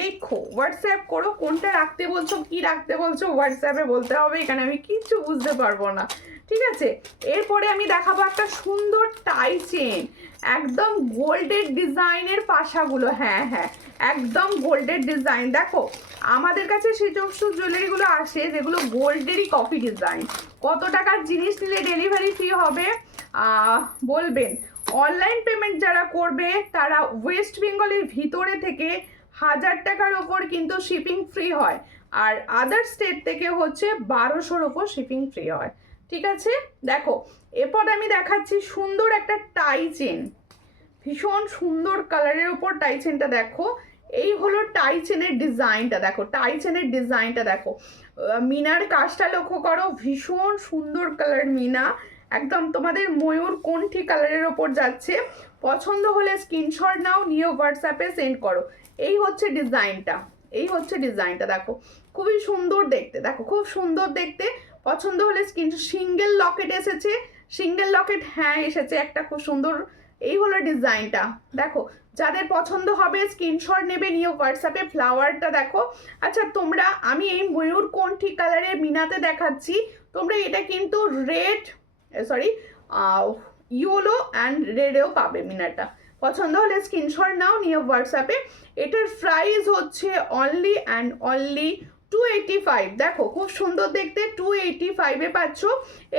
রেখো, হোয়াটসঅ্যাপ করো। কোনটা রাখতে বলছো, কি রাখতে বলছো, হোয়াটসঅ্যাপে বলতে হবে, এখানে আমি কিচ্ছু বুঝতে পারবো না, ঠিক আছে। এরপরে আমি দেখাবো একটা সুন্দর টাই চেন, একদম গোল্ডের ডিজাইনের পাশাগুলো, হ্যাঁ হ্যাঁ একদম গোল্ডের ডিজাইন। দেখো আমাদের কাছে সেই সমস্ত জুয়েলারিগুলো আসে যেগুলো গোল্ডেরই কপি ডিজাইন। কত টাকার জিনিস নিলে ডেলিভারি ফ্রি হবে বলবেন। অনলাইন পেমেন্ট যারা করবে তারা ওয়েস্ট বেঙ্গলের ভিতরে থেকে 1000 টাকার ওপর কিন্তু শিপিং ফ্রি হয়, আর আদার স্টেট থেকে হচ্ছে 1200-র ওপর শিপিং ফ্রি হয়, ঠিক আছে। দেখো এরপর আমি দেখাচ্ছি সুন্দর একটা টাই চেন, ভীষণ সুন্দর কালারের ওপর টাই চেনটা। দেখো এই হলো টাই চেনের ডিজাইনটা, দেখো টাই চেনের ডিজাইনটা দেখো, মিনার কাজটা লক্ষ্য করো, ভীষণ সুন্দর কালার মিনা, একদম তোমাদের ময়ূর কণ্ঠী কালারের ওপর যাচ্ছে। পছন্দ হলে স্ক্রিনশট নাও, নিয়ে হোয়াটসঅ্যাপে সেন্ড করো। এই হচ্ছে ডিজাইনটা, এই হচ্ছে ডিজাইনটা, দেখো খুবই সুন্দর দেখতে, দেখো খুব সুন্দর দেখতে। পছন্দ হলে সিঙ্গেল লকেট এসেছে, সিঙ্গেল লকেট হ্যাঁ এসেছে একটা, খুব সুন্দর। এই হলো ডিজাইনটা, দেখো যাদের পছন্দ হবে স্ক্রিনশট নেবে, নিয়ে হোয়াটসঅ্যাপে। ফ্লাওয়ারটা দেখো। আচ্ছা তোমরা, আমি এই ময়ূর কণ্ঠী কালারের মিনাতে দেখাচ্ছি, তোমরা এটা কিন্তু রেড সরি ইয়েলো অ্যান্ড রেডেও পাবে মিনাটা। পছন্দ হলে স্ক্রিনশট নাও, নিয়ে হোয়াটসঅ্যাপে। এটার প্রাইস হচ্ছে অনলি অ্যান্ড অনলি 285। দেখো খুব সুন্দর দেখতে, 285-এ পাচ্ছ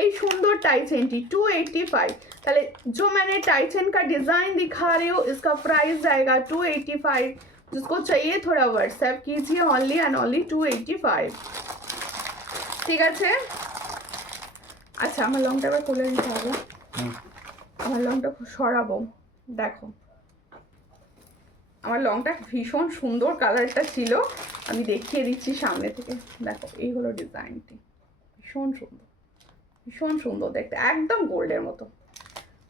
এই সুন্দর टाई चेन 285। তাহলে जो मैंने टाई चेन का डिजाइन दिखा रही हूँ इसका प्राइस जाएगा 285। जिसको चाहिए थोड़ा व्हाट्सएप कीजिए, ओनली एंड ओनली 285, ঠিক আছে। আচ্ছা আমার লংটা এবার খুলে নিতে হবে, আমার লংটা সরাবো। দেখো আমার লংটা ভীষণ সুন্দর কালারটা ছিল, আমি দেখিয়ে দিচ্ছি সামনে থেকে। দেখো এই হলো ডিজাইনটি, ভীষণ সুন্দর, ভীষণ সুন্দর দেখতে, একদম গোল্ডের মতো,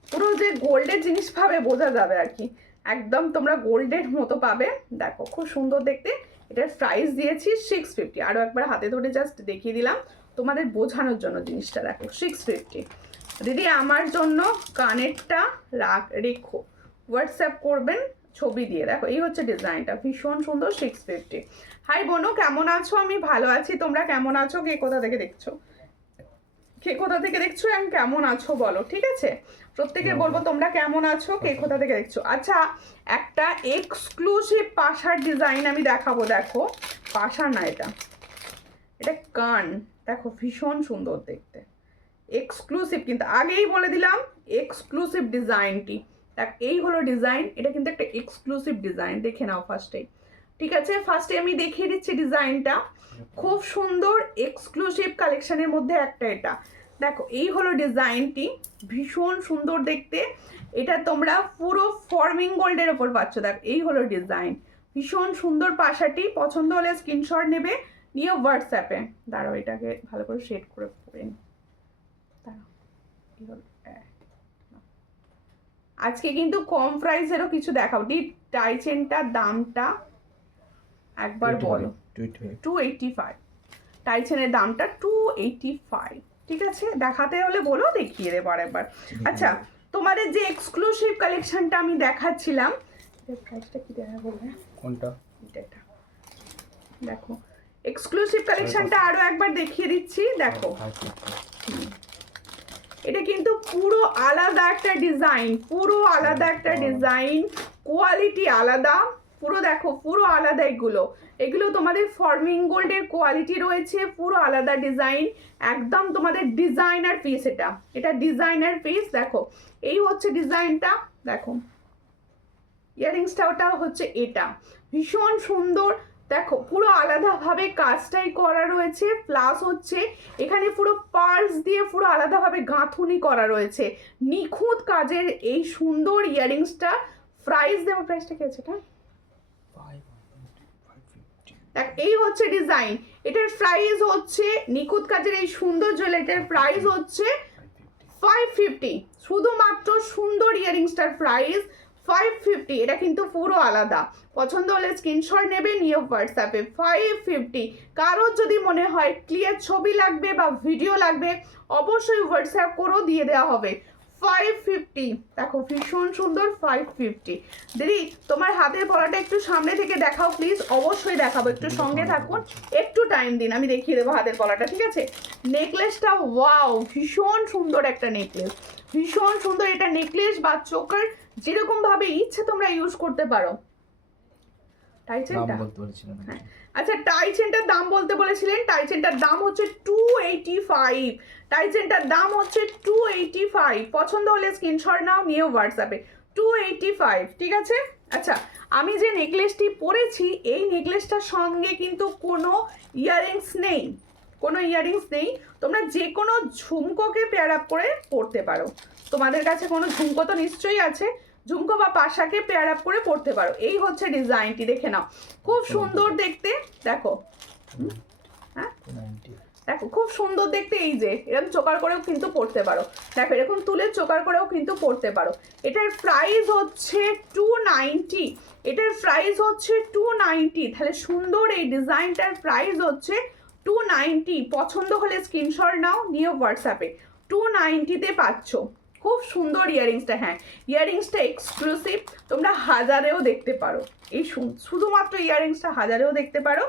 পুরো যে গোল্ডের জিনিস পাবে বোঝা যাবে আর কি, একদম তোমরা গোল্ডের মতো পাবে। দেখো খুব সুন্দর দেখতে। এটার প্রাইস দিয়েছি 650। আরও একবার হাতে ধরে জাস্ট দেখিয়ে দিলাম তোমাদের বোঝানোর জন্য জিনিসটা। দেখো 650। দিদি আমার জন্য কানেরটা রেখো, হোয়াটসঅ্যাপ করবেন ছবি দিয়ে। দেখো এই হচ্ছে ডিজাইনটা, ভীষণ সুন্দর, 650। হাই বোনো, কেমন আছো? আমি ভালো আছি, তোমরা কেমন আছো? কে কোথা থেকে দেখছো, কে কোথা থেকে দেখছো এবং কেমন আছো বলো, ঠিক আছে? প্রত্যেকে বলবো তোমরা কেমন আছো, কে কোথা থেকে দেখছো। আচ্ছা, একটা এক্সক্লুসিভ পাশার ডিজাইন আমি দেখাবো। দেখো পাশা না, এটা কান। দেখো ভীষণ সুন্দর দেখতে, এক্সক্লুসিভ, কিন্তু আগেই বলে দিলাম এক্সক্লুসিভ ডিজাইনটি। দেখ এই হলো ডিজাইন, এটা কিন্তু একটা এক্সক্লুসিভ ডিজাইন, দেখে নাও ফার্স্টেই, ঠিক আছে? ফার্স্টে আমি দেখিয়ে দিচ্ছি ডিজাইনটা, খুব সুন্দর এক্সক্লুসিভ কালেকশনের মধ্যে একটা এটা। দেখো এই হলো ডিজাইনটি, ভীষণ সুন্দর দেখতে। এটা তোমরা পুরো ফর্মিং গোল্ডের ওপর পাচ্ছ। দেখো এই হলো ডিজাইন, ভীষণ সুন্দর পাশাটি। পছন্দ হলে স্ক্রিনশট নেবে, নিয়ে হোয়াটসঅ্যাপে। দাঁড়াও এটাকে ভালো করে শেড করে পরে নি। আজকে কিন্তু কম প্রাইসেরও কিছু দেখাও। টাই চেনটার দামটা একবার বলো। 285। টাই চেনের দামটা 285, ঠিক আছে? দেখাতে হলে বলো, দেখিয়ে দেবো আরেকবার। আচ্ছা, তোমাদের যে এক্সক্লুসিভ কালেকশনটা আমি দেখাচ্ছিলাম, প্রাইসটা কি দেখা বলবে? কোনটা? এটা দেখো, এক্সক্লুসিভ কালেকশনটা আরো একবার দেখিয়ে দিচ্ছি। দেখো এটা কিন্তু পুরো আলাদা একটা ডিজাইন, পুরো আলাদা একটা ডিজাইন, কোয়ালিটি আলাদা পুরো। দেখো পুরো আলাদা, এগুলো তোমাদের ফর্মিং গোল্ডের কোয়ালিটি রয়েছে, পুরো আলাদা ডিজাইন, একদম তোমাদের ডিজাইনার পিস। এটা ডিজাইনার পিস। দেখো এই হচ্ছে ডিজাইনটা। দেখো ইয়ারিংসটা ওটা হচ্ছে, এটা ভীষণ সুন্দর। দেখো পুরো আলাদাভাবে কাজটাই করা রয়েছে, প্লাস হচ্ছে এখানে পুরো পার্লস দিয়ে পুরো আলাদাভাবে গাঁথুনি করা রয়েছে, নিখুঁত কাজের এই সুন্দর ইয়ারিংসটা। প্রাইস দেবো, প্রাইসটা কি আছে এটা? দেখ এই হচ্ছে ডিজাইন, এটার প্রাইস হচ্ছে নিখুঁত কাজের এই সুন্দর জুয়েলারিটার প্রাইস হচ্ছে 550। শুধুমাত্র সুন্দর ইয়ারিংসটার প্রাইস 550। এটা কিন্তু পুরো আলাদা। পছন্দ হলে স্ক্রিনশট নেবে, নিয়ে হোয়াটসঅ্যাপে। 550। কারোর যদি মনে হয় ক্লিয়ার ছবি লাগবে বা ভিডিও লাগবে, অবশ্যই হোয়াটসঅ্যাপ করেও দিয়ে দেওয়া হবে। 550। দেখো ভীষণ সুন্দর, 550। দিদি তোমার হাতের পলাটা একটু সামনে থেকে দেখাও প্লিজ। অবশ্যই দেখাবো, একটু সঙ্গে থাকুন, একটু টাইম দিন, আমি দেখিয়ে দেবো হাতের পলাটা, ঠিক আছে? নেকলেসটা ওয়াও, ভীষণ সুন্দর একটা নেকলেস, ভীষণ সুন্দর। এটা নেকলেস বা চোকার যেরকম ভাবে ইচ্ছে তোমরা ইউজ করতে পারো। টাই চেনটা হ্যাঁ, আচ্ছা টাই চেনটার দাম বলতে বলেছিলেন। টাই চেনটার দাম হচ্ছে 285। টাই চেনটার দাম হচ্ছে 285। পছন্দ হলে স্ক্রিনশট নাও, নিয়ে হোয়াটসঅ্যাপে। 285, ঠিক আছে? আচ্ছা, আমি যে নেকলেসটি পরেছি, এই নেকলেসটার সঙ্গে কিন্তু কোনো ইয়াররিংস নেই, কোনো ইয়াররিংস নেই। তোমরা যে কোনো ঝুমকোকে পেয়ার আপ করে পরতে পারো। তোমাদের কাছে কোনো ঝুমকো তো নিশ্চয়ই আছে, ঝুমকো বা পাশাকে পেয়ার আপ করে পরতে পারো। এই হচ্ছে ডিজাইনটি, দেখে নাও, খুব সুন্দর দেখতে। দেখো হ্যাঁ, দেখো খুব সুন্দর দেখতে। এই যে এরকম চোকার করেও কিন্তু পরতে পারো। দেখো এরকম তুলে চোকার করেও কিন্তু পরতে পারো। এটার প্রাইস হচ্ছে 290। এটার প্রাইস হচ্ছে 290। তাহলে সুন্দর এই ডিজাইনটার প্রাইস হচ্ছে 290। পছন্দ হলে স্ক্রিনশট নাও, নিয়ে হোয়াটসঅ্যাপে। 290-তে পাচ্ছ। খুব সুন্দর ইয়ারিংসটা। হ্যাঁ, ইয়ারিংসটা এক্সক্লুসিভ, তোমরা হাজারেও দেখতে পারো। এই শুধুমাত্র ইয়ারিংসটা হাজারেও দেখতে পারো।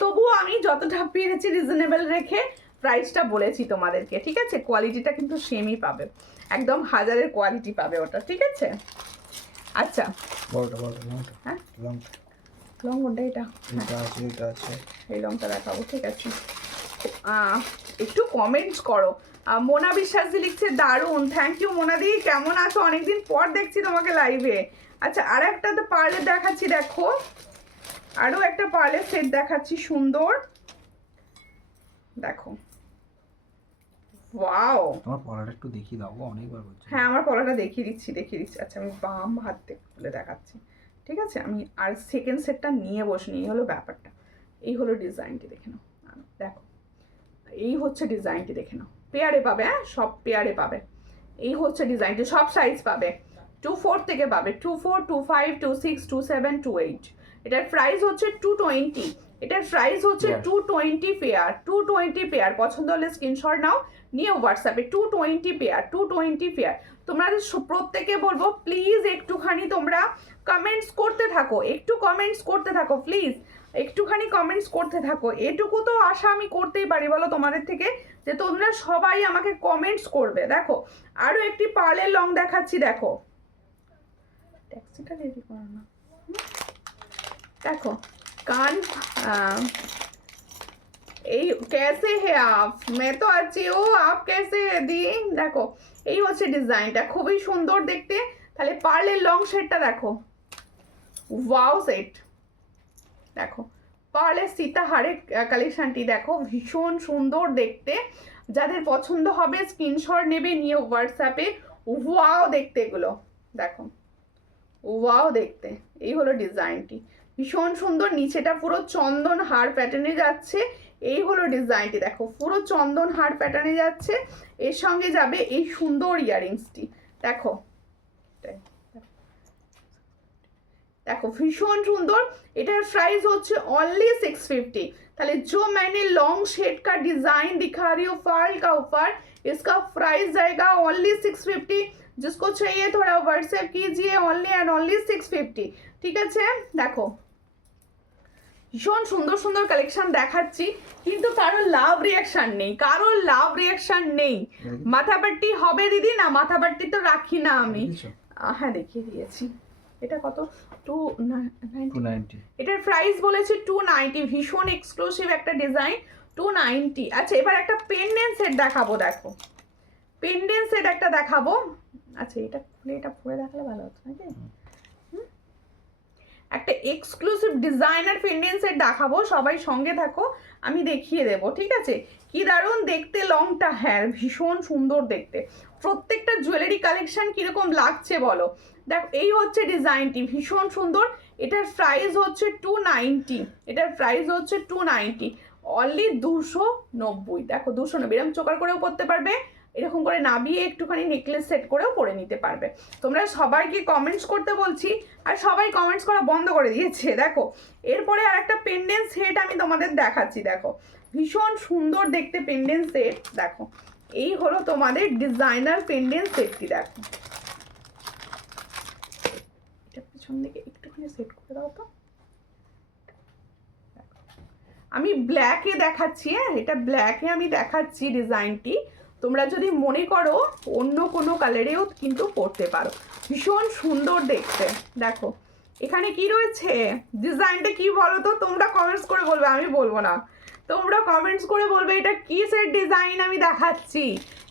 তবুও আমি যতটা পেরেছি রিজনেবল রেখে প্রাইসটা বলেছি তোমাদেরকে, ঠিক আছে? কোয়ালিটিটা কিন্তু সেমই পাবে, একদম হাজারের কোয়ালিটি পাবে ওটা, ঠিক আছে? আচ্ছা হ্যাঁ, লং কোনটা? এটা এই লংটা দেখাবো, ঠিক আছে? একটু কমেন্টস করো। মোনা বিশ্বাসী লিখছে দারুণ, থ্যাংক ইউ মোনাদি। কেমন আছো? অনেকদিন পর দেখছি তোমাকে লাইভে। আচ্ছা, আর একটা তো পার্লের দেখাচ্ছি, দেখো আরও একটা পার্লের সেট দেখাচ্ছি, সুন্দর। দেখো ওয়াও, তোমার পলাটা একটু দেখিয়ে দাও, অনেকবার বলছি। হ্যাঁ আমার পলাটা দেখিয়ে দিচ্ছি। আচ্ছা আমি বাম হাত থেকে তুলে দেখাচ্ছি। ঠিক আছে, আমি আর সেকেন্ড সেটটা নিয়ে বসিনি, এই হলো ব্যাপারটা। এই হলো ডিজাইনটি, দেখে নাও। দেখো এই হচ্ছে ডিজাইনটি, দেখে নাও। পেয়ারে পাবে, হ্যাঁ সব পেয়ারে পাবে। এই হচ্ছে ডিজাইনটি, সব সাইজ পাবে। 2-4 থেকে পাবে, 2-4, 2-5, 2-6, 2-7, 2-8। এটার প্রাইস হচ্ছে 220। এটার প্রাইস হচ্ছে 220 পেয়ার। 220 পেয়ার। পছন্দ হলে স্ক্রিনশট নাও, নিয়ে হোয়াটসঅ্যাপে 220 পেয়ার। 220 পেয়ার। তোমরা প্রত্যেকে বলবো প্লিজ একটুখানি তোমরা কমেন্টস করতে থাকো, একটু কমেন্টস করতে থাকো প্লিজ, একটুখানি কমেন্টস করতে থাকো। এটুকু তো আশা আমি করতেই পারি বলো তোমাদের থেকে, যে তোমরা সবাই আমাকে কমেন্টস করবে। দেখো আরও একটি পার্লের লং দেখাচ্ছি, দেখো ট্যাক্সিটা রেডি করো না। দেখো কান এই कैसे है आप, मैं तो अच्छी हूँ, आप कैसे है दी। দেখো এই হচ্ছে ডিজাইনটা, খুবই সুন্দর দেখতে। তাহলে পার্লের লং সেটটা দেখো, ওয়াও সেট। দেখো পার্লের সীতাহারের কালেকশনটি দেখো, ভীষণ সুন্দর দেখতে। যাদের পছন্দ হবে স্ক্রিনশট নেবে, নিয়ে হোয়াটসঅ্যাপে। ওয়াও দেখতে এগুলো, দেখো ওয়াও দেখতে। এই হলো ডিজাইনটি, ভীষণ সুন্দর। নিচেটা পুরো চন্দন হার প্যাটার্নে যাচ্ছে। এই হলো ডিজাইনটি, দেখো পুরো চন্দন হার প্যাটার্নে যাচ্ছে। এর সঙ্গে যাবে এই সুন্দর ইয়ারিংসটি, দেখো দেখো ভীষণ সুন্দর। এটার প্রাইস হচ্ছে অনলি 650। তাহলে जो मैंने लॉन्ग शेड का डिजाइन दिखा रही हूँ पर्ल का ऊपर, इसका प्राइस जाएगा ओनली 650। जिसको चाहिए थोड़ा व्हाट्सएप कीजिए, ओनली एंड ओनली 650। ঠিক আছে, দেখো ভীষণ সুন্দর সুন্দর কালেকশন দেখাচ্ছি, কিন্তু কারোর লাভ রিয়াকশন নেই, কারোর লাভ রিয়াকশন নেই। মাথাবাট্টি হবে দিদি? না মাথাবাট্টি তো রাখি না আমি। হ্যাঁ দেখিয়ে দিয়েছি। এটা কত? 290। এটার প্রাইস বলেছি 290। ভীষণ এক্সক্লুসিভ একটা ডিজাইন, 290। আচ্ছা এবার একটা পেন্ডেন্ট সেট দেখাবো, দেখো পেন্ডেন্ট সেট একটা দেখাবো। আচ্ছা এটা খুলে, এটা পরে দেখালে ভালো হতো নাকি? একটা এক্সক্লুসিভ ডিজাইনার পেন্ডেন্ট সেট দেখাবো, সবাই সঙ্গে থাকো, আমি দেখিয়ে দেবো। ঠিক আছে, কি দারুণ দেখতে লংটা, হ্যাঁ ভীষণ সুন্দর দেখতে। প্রত্যেকটা জুয়েলারি কালেকশন কিরকম লাগছে বলো। দেখো এই হচ্ছে ডিজাইনটি, ভীষণ সুন্দর। এটার প্রাইস হচ্ছে 290। এটার প্রাইস হচ্ছে 290, অনলি 290। দেখো 290, এরকম চোকার করেও পরতে পারবে, এরকম করে নাবিয়ে একটুখানি নেকলেস সেট করেও পরে নিতে পারবে। তোমরা সবাইকে কমেন্টস করতে বলছি, আর সবাই কমেন্টস করা বন্ধ করে দিয়েছে। দেখো এরপরে আর একটা পেন্ডেন্ট সেট আমি তোমাদের দেখাচ্ছি, দেখো ভীষণ সুন্দর দেখতে পেন্ডেন্ট সেট। দেখো এই হলো তোমাদের ডিজাইনার পেন্ডেন্ট সেটটি, দেখো এটা পিছন দিকে একটুখানি সেট করে দাও তো। আমি ব্ল্যাকে দেখাচ্ছি, হ্যাঁ এটা ব্ল্যাকে আমি দেখাচ্ছি ডিজাইনটি। তোমরা যদি মনে করো অন্য কোনো কালারেও কিন্তু পরতে পারো, ভীষণ সুন্দর দেখতে। দেখো এখানে কি রয়েছে, ডিজাইনটা কি বলো তো, তোমরা কমেন্টস করে বলবে, আমি বলবো না, তোমরা কমেন্টস করে বলবে এটা কি সেট ডিজাইন আমি দেখাচ্ছি।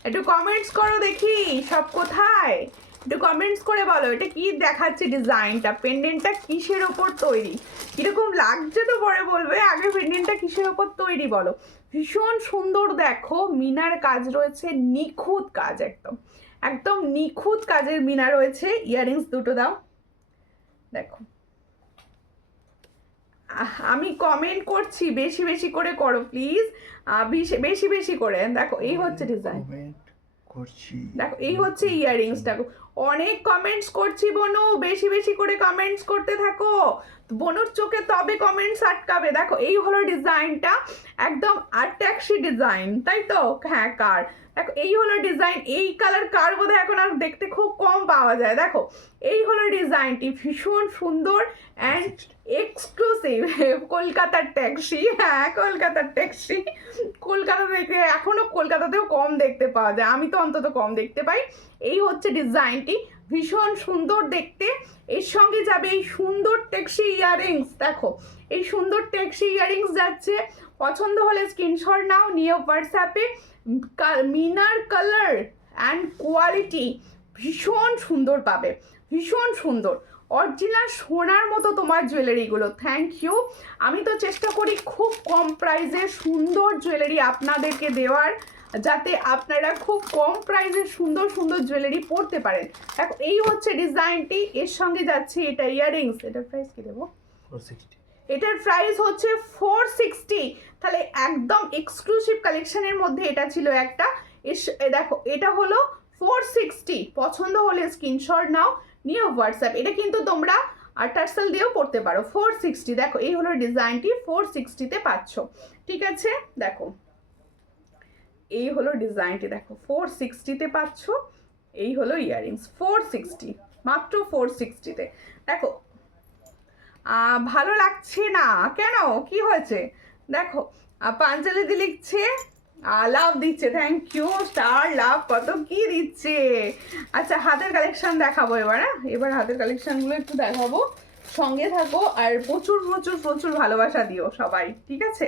একটু কমেন্টস করো দেখি, সব কোথায়, একটু কমেন্টস করে বলো এটা কি দেখাচ্ছে ডিজাইনটা, পেন্ডেন্টটা কিসের ওপর তৈরি, কিরকম লাগছে তো পরে বলবে, আগে পেন্ডেন্টটা কিসের ওপর তৈরি বলো। ভীষণ সুন্দর, দেখো মিনার কাজ রয়েছে, নিখুঁত কাজ, একদম একদম নিখুঁত কাজের মিনা রয়েছে। ইয়াররিংস দুটো দাও, দেখো আমি কমেন্ট করছি, বেশি বেশি করে করো প্লিজ, বেশি বেশি করে। দেখো এই হচ্ছে ডিজাইন, দেখো এই হচ্ছে ইয়াররিংস। দেখো অনেক কমেন্টস করছি বনু, বেশি বেশি করে কমেন্টস করতে থাকো, বনুর চোখে তবে কমেন্টস আটকাবে। দেখো এই হলো ডিজাইনটা, একদম আট্যাক্সি ডিজাইন, তাই তো? হ্যাঁ কার, দেখো এই হলো ডিজাইন। এই কালার কার বোধহয় এখন আর দেখতে খুব কম পাওয়া যায়। দেখো এই হলো ডিজাইনটি, ভীষণ সুন্দর অ্যান্ড এক্সক্লুসিভ। কলকাতার ট্যাক্সি, হ্যাঁ কলকাতার ট্যাক্সি, কলকাতা থেকে এখনও কলকাতাতেও কম দেখতে পাওয়া যায়, আমি তো অন্তত কম দেখতে পাই। এই হচ্ছে ডিজাইনটি, ভীষণ সুন্দর দেখতে। এর সঙ্গে যাবে এই সুন্দর ট্যাক্সি ইয়াররিংস, দেখো এই সুন্দর ট্যাক্সি ইয়াররিংস যাচ্ছে। পছন্দ হলে স্ক্রিনশট নাও, নিয়ে হোয়াটসঅ্যাপে। মিনার কালার অ্যান্ড কোয়ালিটি ভীষণ সুন্দর পাবে, ভীষণ সুন্দর, অরিজিনাল সোনার মতো তোমার জুয়েলারিগুলো। Thank you. আমি তো চেষ্টা করি খুব কম প্রাইসে সুন্দর জুয়েলারি আপনাদেরকে দেওয়ার, যাতে আপনারা খুব কম প্রাইসে সুন্দর সুন্দর জুয়েলারি পরতে পারেন। দেখো এই হচ্ছে ডিজাইনটি, এর সঙ্গে যাচ্ছে এটা ইয়াররিংস। এটার প্রাইস কি দেবো? 460। এটার প্রাইস হচ্ছে 460। তাহলে একদম এক্সক্লুসিভ কালেকশনের মধ্যে এটা ছিল একটা। দেখো এটা হলো 460। পছন্দ হলে স্ক্রিনশট নাও, নিয়ে হোয়াটসঅ্যাপ। এটা কিন্তু তোমরা টার্সেল দিয়েও পড়তে পারো। 460 দেখো এই হলো ডিজাইনটি, 460-তে পাচ্ছ। ঠিক আছে, দেখো এই হলো ডিজাইনটি, দেখো 460-তে পাচ্ছ। এই হলো ইয়াররিংস 460, মাত্র 460-তে। দেখো ভালো লাগছে না কেন, কি হয়েছে? দেখো পাঞ্জালিদি লিখছে লাভ দিচ্ছে, থ্যাংক ইউ স্টার লাভ, কত কি দিচ্ছে। আচ্ছা হাতের কালেকশন দেখাবো এবার। এবার হাতের কালেকশনগুলো একটু দেখাবো, সঙ্গে থাকো আর প্রচুর প্রচুর প্রচুর ভালোবাসা দিও সবাই, ঠিক আছে?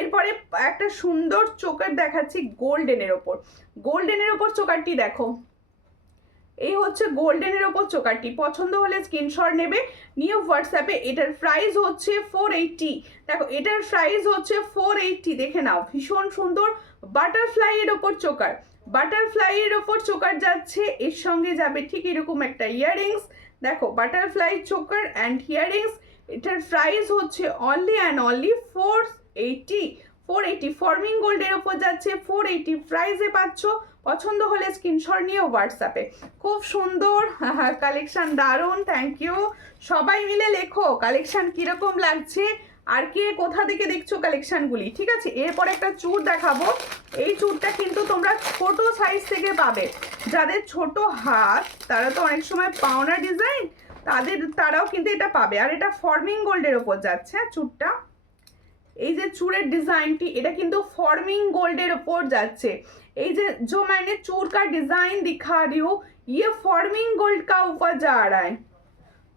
এরপরে একটা সুন্দর চোকার দেখাচ্ছি গোল্ডেনের ওপর। গোল্ডেনের ওপর চোকারটি দেখো, এই হচ্ছে গোল্ডেনের ওপর চোকারটি। পছন্দ হলে স্ক্রিনশট নেবে, নিয়ে হোয়াটসঅ্যাপে। এটার প্রাইস হচ্ছে 480। দেখো এটার প্রাইস হচ্ছে 480, দেখে নাও ভীষণ সুন্দর বাটারফ্লাই এর ওপর চোকার। বাটারফ্লাই এর ওপর চোকার যাচ্ছে, এর সঙ্গে যাবে ঠিক এরকম একটা ইয়াররিংস। দেখো বাটারফ্লাই চোকার অ্যান্ড ইয়াররিংস। এটার প্রাইস হচ্ছে অনলি অ্যান্ড অনলি 480। 480 ফর্মিং গোল্ডের ওপর যাচ্ছে, 480 প্রাইসে পাচ্ছ। পছন্দ হলে স্ক্রিনশট নিয়ে হোয়াটসঅ্যাপে। খুব সুন্দর কালেকশন, দারুণ, থ্যাংক ইউ। সবাই মিলে লেখো কালেকশন কিরকম লাগছে আর কে কোথা থেকে দেখছো কালেকশনগুলি, ঠিক আছে? এরপর একটা চুড় দেখাবো। এই চুড়টা কিন্তু তোমরা ছোট সাইজ থেকে পাবে। যাদের ছোট হাত তারা তো অনেক সময় পাওনা ডিজাইন, তারাও কিন্তু এটা পাবে। আর এটা ফর্মিং গোল্ডের ওপর যাচ্ছে চুড়টা। এই যে চূড়ের ডিজাইনটি, এটা কিন্তু ফর্মিং গোল্ডের ওপর যাচ্ছে। এই যে जो मैंने चूर का डिजाइन दिखा रही हूँ, ये फॉर्मिंग गोल्ड का ऊपर जा रहा है।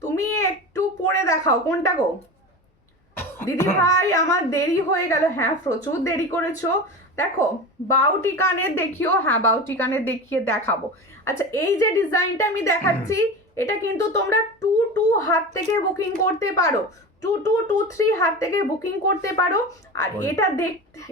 তুমি একটু পরে দেখাও কোনটা গো দিদি ভাই, আমার দেরি হয়ে গেল। হ্যাঁ প্রচুর দেরি করেছো। দেখো বাউটি কানের দেখিও, হ্যাঁ বাউটি কানের দেখিয়ে দেখাবো। আচ্ছা এই যে ডিজাইনটা আমি দেখাচ্ছি, এটা কিন্তু তোমরা 2 হাত থেকে বুকিং করতে পারো, 2 হাত থেকে বুকিং করতে পারো। আর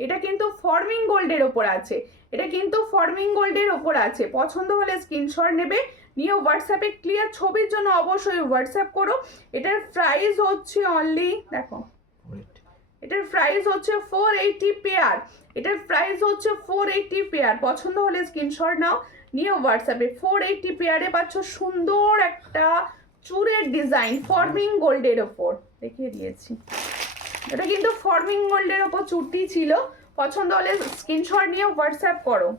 এটা কিন্তু ফর্মিং গোল্ডের ওপর আছে, এটা কিন্তু ফর্মিং গোল্ডের ওপর আছে। পছন্দ হলে স্ক্রিনশট নেবে, নিয়ে হোয়াটসঅ্যাপে ক্লিয়ার ছবির জন্য অবশ্যই হোয়াটসঅ্যাপ করো। এটার প্রাইস হচ্ছে অনলি, দেখো এটার প্রাইস হচ্ছে 480 পেয়ার। এটার প্রাইস হচ্ছে 480 পেয়ার। পছন্দ হলে স্ক্রিনশট নাও, নিয়ে হোয়াটসঅ্যাপে। 480 পেয়ারে পাচ্ছ সুন্দর একটা চূড়ের ডিজাইন ফর্মিং গোল্ডের ওপর, দেখিয়ে দিয়েছি। এটা কিন্তু ফর্মিং গোল্ডের ওপর চুড়টি ছিল। পছন্দ হলে স্ক্রিনশট নিয়ে হোয়াটসঅ্যাপ করো।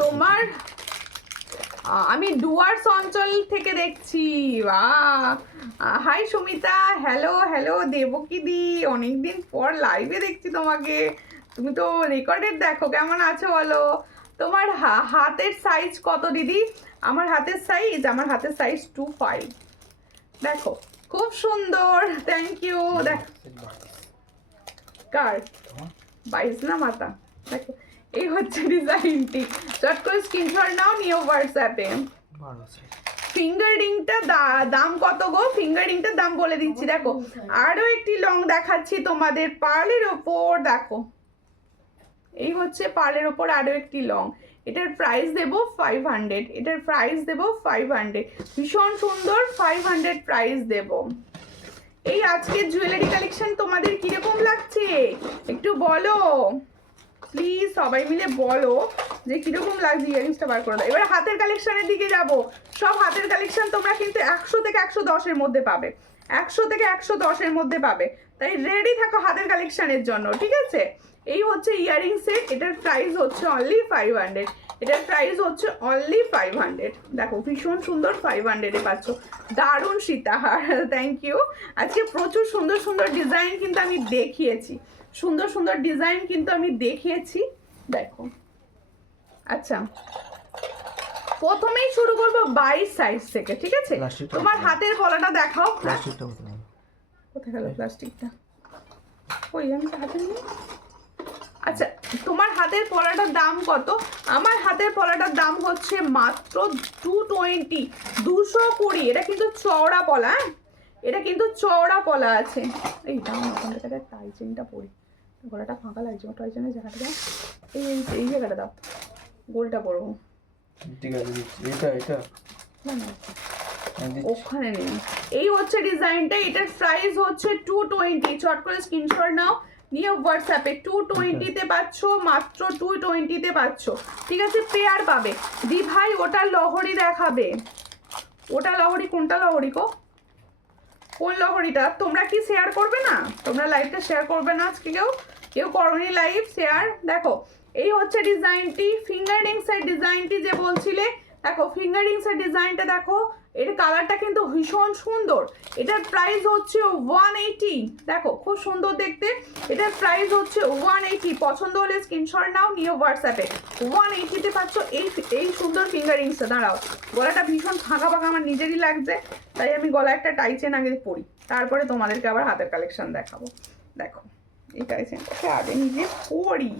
তোমার আমি ডুয়ার্স অঞ্চল থেকে দেখছি। হাই সুমিতা, হ্যালো হ্যালো দেবকীদি, অনেকদিন পর লাইভে দেখছি তোমাকে। তুমি তো রেকর্ডেড দেখো, কেমন আছো বলো? তোমার হাতের সাইজ কত দিদি? আমার হাতের সাইজ 25। দেখো খুব সুন্দর, থ্যাংক ইউ। দেখো কার 22 না মাথা? দেখো এই হচ্ছে ডিজাইনটি, চট করে স্ক্রিনশট নাও, নিও হোয়াটসঅ্যাপে। ফিঙ্গার রিংটা দাম কত গো? ফিঙ্গার রিংটার দাম বলে দিচ্ছি। দেখো আরো একটি লং দেখাচ্ছি তোমাদের পার্লের ওপর। দেখো এই হচ্ছে পার্লের ওপর আরো একটি লং। এটার প্রাইস দেব 500। এটার প্রাইস দেব 500, ভীষণ সুন্দর 500 প্রাইস দেব। এই আজকের জুয়েলারি কালেকশন তোমাদের কিরকম লাগছে একটু বলো প্লিজ, সবাই মিলে বলো যে কিরকম লাগছে। ইয়ারিংসটা বার করে দাও। এবার হাতের কালেকশনের দিকে যাব। সব হাতের কালেকশন তোমরা কিন্তু 100 থেকে 110-এর মধ্যে পাবে, 100 থেকে 110-এর মধ্যে পাবে। তাই রেডি থাকো হাতের কালেকশনের জন্য, ঠিক আছে? এই হচ্ছে ইয়ারিং সেট, এটার প্রাইস হচ্ছে অনলি 500। এটার প্রাইস হচ্ছে অনলি 500। দেখো ভীষণ সুন্দর 500-এ পাচ্ছ, দারুণ সীতাহার, থ্যাংক ইউ। আজকে প্রচুর সুন্দর সুন্দর ডিজাইন কিন্তু আমি দেখিয়েছি, সুন্দর সুন্দর ডিজাইন কিন্তু আমি দেখিয়েছি। দেখো আচ্ছা প্রথমেই শুরু করবো 22 সাইজ থেকে, ঠিক আছে? তোমার হাতের পলাটা দেখাও। কোথায় গেল প্লাস্টিকটা? ওই আমি তো হাতে নিই। আচ্ছা তোমার হাতের পলাটার দাম কত? আমার হাতের পলাটার দাম হচ্ছে মাত্র 220, 220। এটা কিন্তু চওড়া পলা, এটা কিন্তু চওড়া পলা আছে। এই দাম ওখান থেকে টাই চেনটা পরি, গলাটা ফাঁকা লাগছে, টাই চেনের জায়গাটা দাও, এই জায়গাটা দাও, গোলটা পরবো। ঠিক আছে এটা এটা না না ওখানে নেই। এই হচ্ছে ডিজাইনটা, এটার প্রাইস হচ্ছে 220। চট করে স্ক্রিনশট নাও, নিয়ে হোয়াটসঅ্যাপে 220-তে পাচ্ছ, মাত্র 220-তে পাচ্ছ। ঠিক আছে, পেয়ার পাবে। দি ভাই ওটা লহরি দেখাবে, ওটা লহরি, কোনটা লহরি গো, কোন লহরিটা? তোমরা কি শেয়ার করবে না? তোমরা লাইভটা শেয়ার করবে না আজকে? কেউ করনি লাইভ শেয়ার? দেখো এই হচ্ছে ডিজাইনটি, ফিঙ্গার রিংসের ডিজাইনটি যে বলছিলে, দেখো ফিঙ্গার রিংসের ডিজাইনটা দেখো, এর কালারটা কিন্তু ভীষণ সুন্দর। এটার প্রাইস হচ্ছে 180। দেখো খুব সুন্দর দেখতে, এটার প্রাইস হচ্ছে 180। পছন্দ হলে স্ক্রিনশট নাও, নিয়ে হোয়াটসঅ্যাপে 180-তে পাচ্ছ এই সুন্দর ফিঙ্গার রিংসটা। দাঁড়াও, গলাটা ভীষণ ফাঁকা ফাঁকা আমার নিজেরই লাগছে, তাই আমি গলায় একটা টাই চেন আগে পরি, তারপরে তোমাদেরকে আবার হাতের কালেকশন দেখাবো। দেখো এই টাই চেনটাকে আগে নিজে পরি,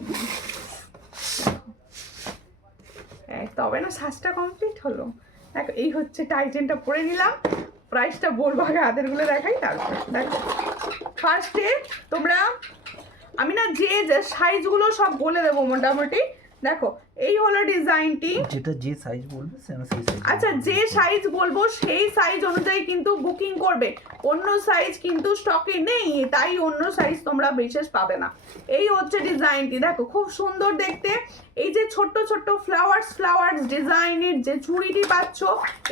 তবে না সাজটা কমপ্লিট হলো। দেখো এই হচ্ছে টাই চেনটা পরে নিলাম, প্রাইসটা বলবো আগে, হাতেরগুলো দেখাই তারপর। দেখো ফার্স্টে তোমরা, আমি না যে সাইজগুলো সব বলে দেবো মোটামুটি। দেখো এই হলো ডিজাইনটি, যেটা যে সাইজ বলবে সেই সাইজ। আচ্ছা যে সাইজ বলবো সেই সাইজ অনুযায়ী কিন্তু বুকিং করবে, অন্য সাইজ কিন্তু স্টকে নেই, তাই অন্য সাইজ তোমরা বিশেষ পাবে না। এই হচ্ছে ডিজাইনটি, দেখো খুব সুন্দর দেখতে। এই যে ছোট্ট ছোট্ট ফ্লাওয়ার্স ডিজাইনের যে চুড়িটি পাচ্ছ,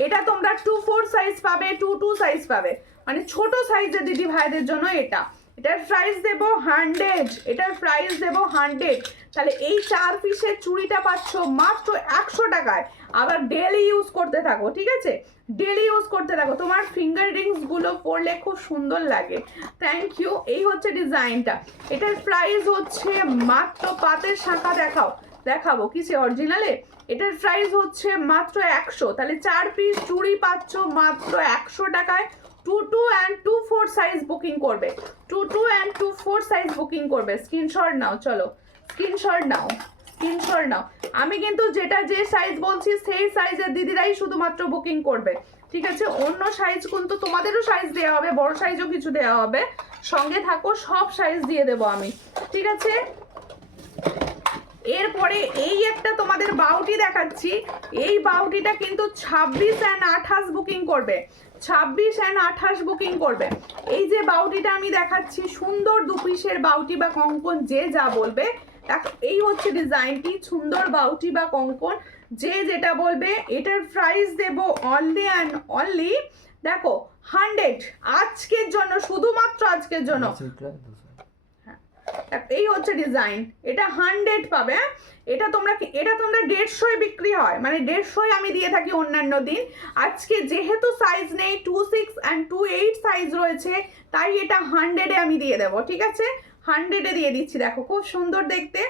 এটা তোমরা 2-4 সাইজ পাবে, 2-2 সাইজ পাবে, মানে ছোট সাইজের দিদি ভাইদের জন্য এটা। এটার প্রাইস দেবো 100, এটার প্রাইস দেবো 100। তাহলে এই 4 পিসের চুড়িটা পাচ্ছ মাত্র 100 টাকায়। আবার ডেলি ইউজ করতে থাকো, ঠিক আছে, ডেলি ইউজ করতে থাকো, তোমার ফিঙ্গার রিংসগুলো পরলে খুব সুন্দর লাগে। Thank you. এই হচ্ছে ডিজাইনটা, এটার প্রাইস হচ্ছে মাত্র, পাতের শাঁখা দেখাবো কিসে, অরিজিনালে। এটার প্রাইস হচ্ছে মাত্র 100। তাহলে 4 পিস চুড়ি পাচ্ছ মাত্র 100 টাকায়। 2-2 and 2-4 সাইজ বুকিং করবে, 2-2 and 2-4 সাইজ বুকিং করবে। স্ক্রিনশট নাও, চলো স্ক্রিনশট নাও, স্ক্রিনশট নাও। আমি কিন্তু যেটা যে সাইজ বলছি সেই সাইজের দিদিরাই শুধুমাত্র বুকিং করবে, ঠিক আছে? অন্য সাইজ কিন্তু তোমাদেরও সাইজ দেওয়া হবে, বড় সাইজও কিছু দেওয়া হবে, সঙ্গে থাকো, সব সাইজ দিয়ে দেবো আমি, ঠিক আছে? এরপরে এই একটা তোমাদের বাউটি দেখাচ্ছি, এই বাউটিটা কিন্তু 26 and 28 বুকিং করবে, 26 and 28 বুকিং করবে। এই যে বাউটিটা আমি দেখাচ্ছি, সুন্দর 2 পিসের বাউটি বা কঙ্কন, যে যা বলবে। দেখো এই হচ্ছে ডিজাইনটি, সুন্দর বাউটি বা কঙ্কন, যে যেটা বলবে। এটার প্রাইস দেব অনলি অ্যান্ড অনলি, দেখো 100, আজকের জন্য, শুধুমাত্র আজকের জন্য। এই হচ্ছে ডিজাইন, এটা 100 পাবে। এটা তোমরা 150 বিক্রি হয়, মানে 150 আমি দিয়ে থাকি অন্যান্য দিন। আজকে যেহেতু সাইজ নেই, 26 and 28 সাইজ রয়েছে, তাই এটা 100-এ আমি দিয়ে দেবো, ঠিক আছে? 100-এ দিয়ে দিচ্ছি, দেখো খুব সুন্দর দেখতে,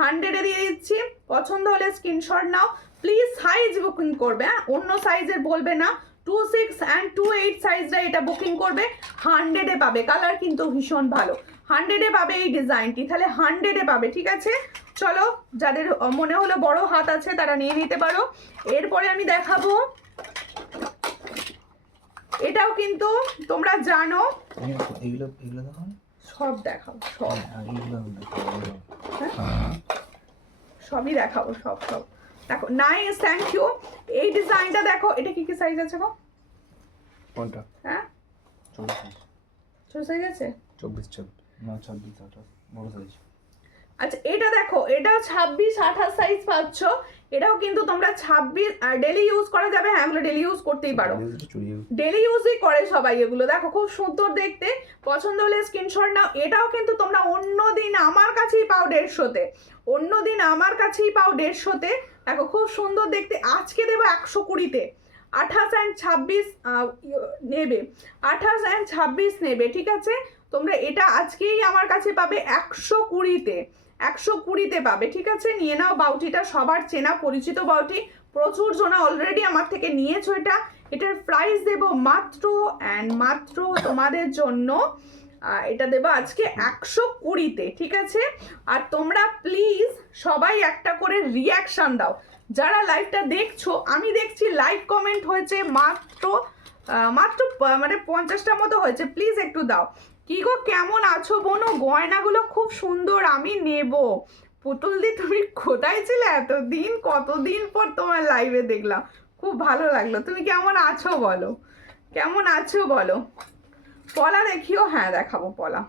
100-এ দিয়ে দিচ্ছি। পছন্দ হলে screenshot now, please size booking করবে, অন্য সাইজের বলবে না। 26 and 28 সাইজটা এটা বুকিং করবে, 100-এ পাবে। কালার কিন্তু ভীষণ ভালো, 100-এ পাবে এই ডিজাইনটি, তাহলে 100-এ পাবে, ঠিক আছে? চলো, যাদের মনে হলো বড় হাত আছে তারা নিয়ে নিতে পারো। এরপরে আমি দেখাবো, এটাও কিন্তু তোমরা জানো, সব দেখাবো, সব সবই দেখাবো, সব দেখো। Nice, thank you. এই ডিজাইনটা দেখো, এটা কি কি সাইজ আছে গো? কোনটা? হ্যাঁ 24 ছোট সাইজ আছে, 24 না 26 28 বড় সাইজ। আচ্ছা এটা দেখো, এটাও 26-28 সাইজ পাচ্ছ। এটাও কিন্তু তোমরা 26 ডেলি ইউজ করা যাবে। হ্যাঁ, এগুলো ডেলি ইউজ করতেই পারো, ডেলি ইউজই করে সবাই এগুলো। দেখো খুব সুন্দর দেখতে, পছন্দ হলে স্ক্রিনশট নাও। এটাও কিন্তু তোমরা অন্য দিন আমার কাছেই পাও 150-তে, অন্য দিন আমার কাছেই পাও 150-তে। দেখো খুব সুন্দর দেখতে, আজকে দেবো 120-তে। 28 and 26 নেবে, 28 and 26 নেবে, ঠিক আছে? তোমরা এটা আজকেই আমার কাছে পাবে 120-তে, 120-তে পাবে, ঠিক আছে? নিয়ে নাও বাউটিটা, সবার চেনা পরিচিত বাউটি, প্রচুর জনা অলরেডি আমার থেকে নিয়েছো এটা। এটার প্রাইস দেব মাত্র অ্যান্ড মাত্র তোমাদের জন্য, এটা দেবো আজকে 120-তে, ঠিক আছে? আর তোমরা প্লিজ সবাই একটা করে রিয়াকশান দাও, যারা লাইভটা দেখছো। আমি দেখছি লাইক কমেন্ট হয়েছে মাত্র মাত্র মানে 50টার মতো হয়েছে, প্লিজ একটু দাও। কি গো কেমন আছো বোনো? গয়নাগুলো খুব সুন্দর, আমি নেব। পুতুল দি তুমি কোথায় ছিলে এতদিন? কতদিন পর তোমার লাইভে দেখলাম, খুব ভালো লাগলো। তুমি কেমন আছো বলো, কেমন আছো বলো। পলা দেখিও, হ্যাঁ দেখাবো পলা।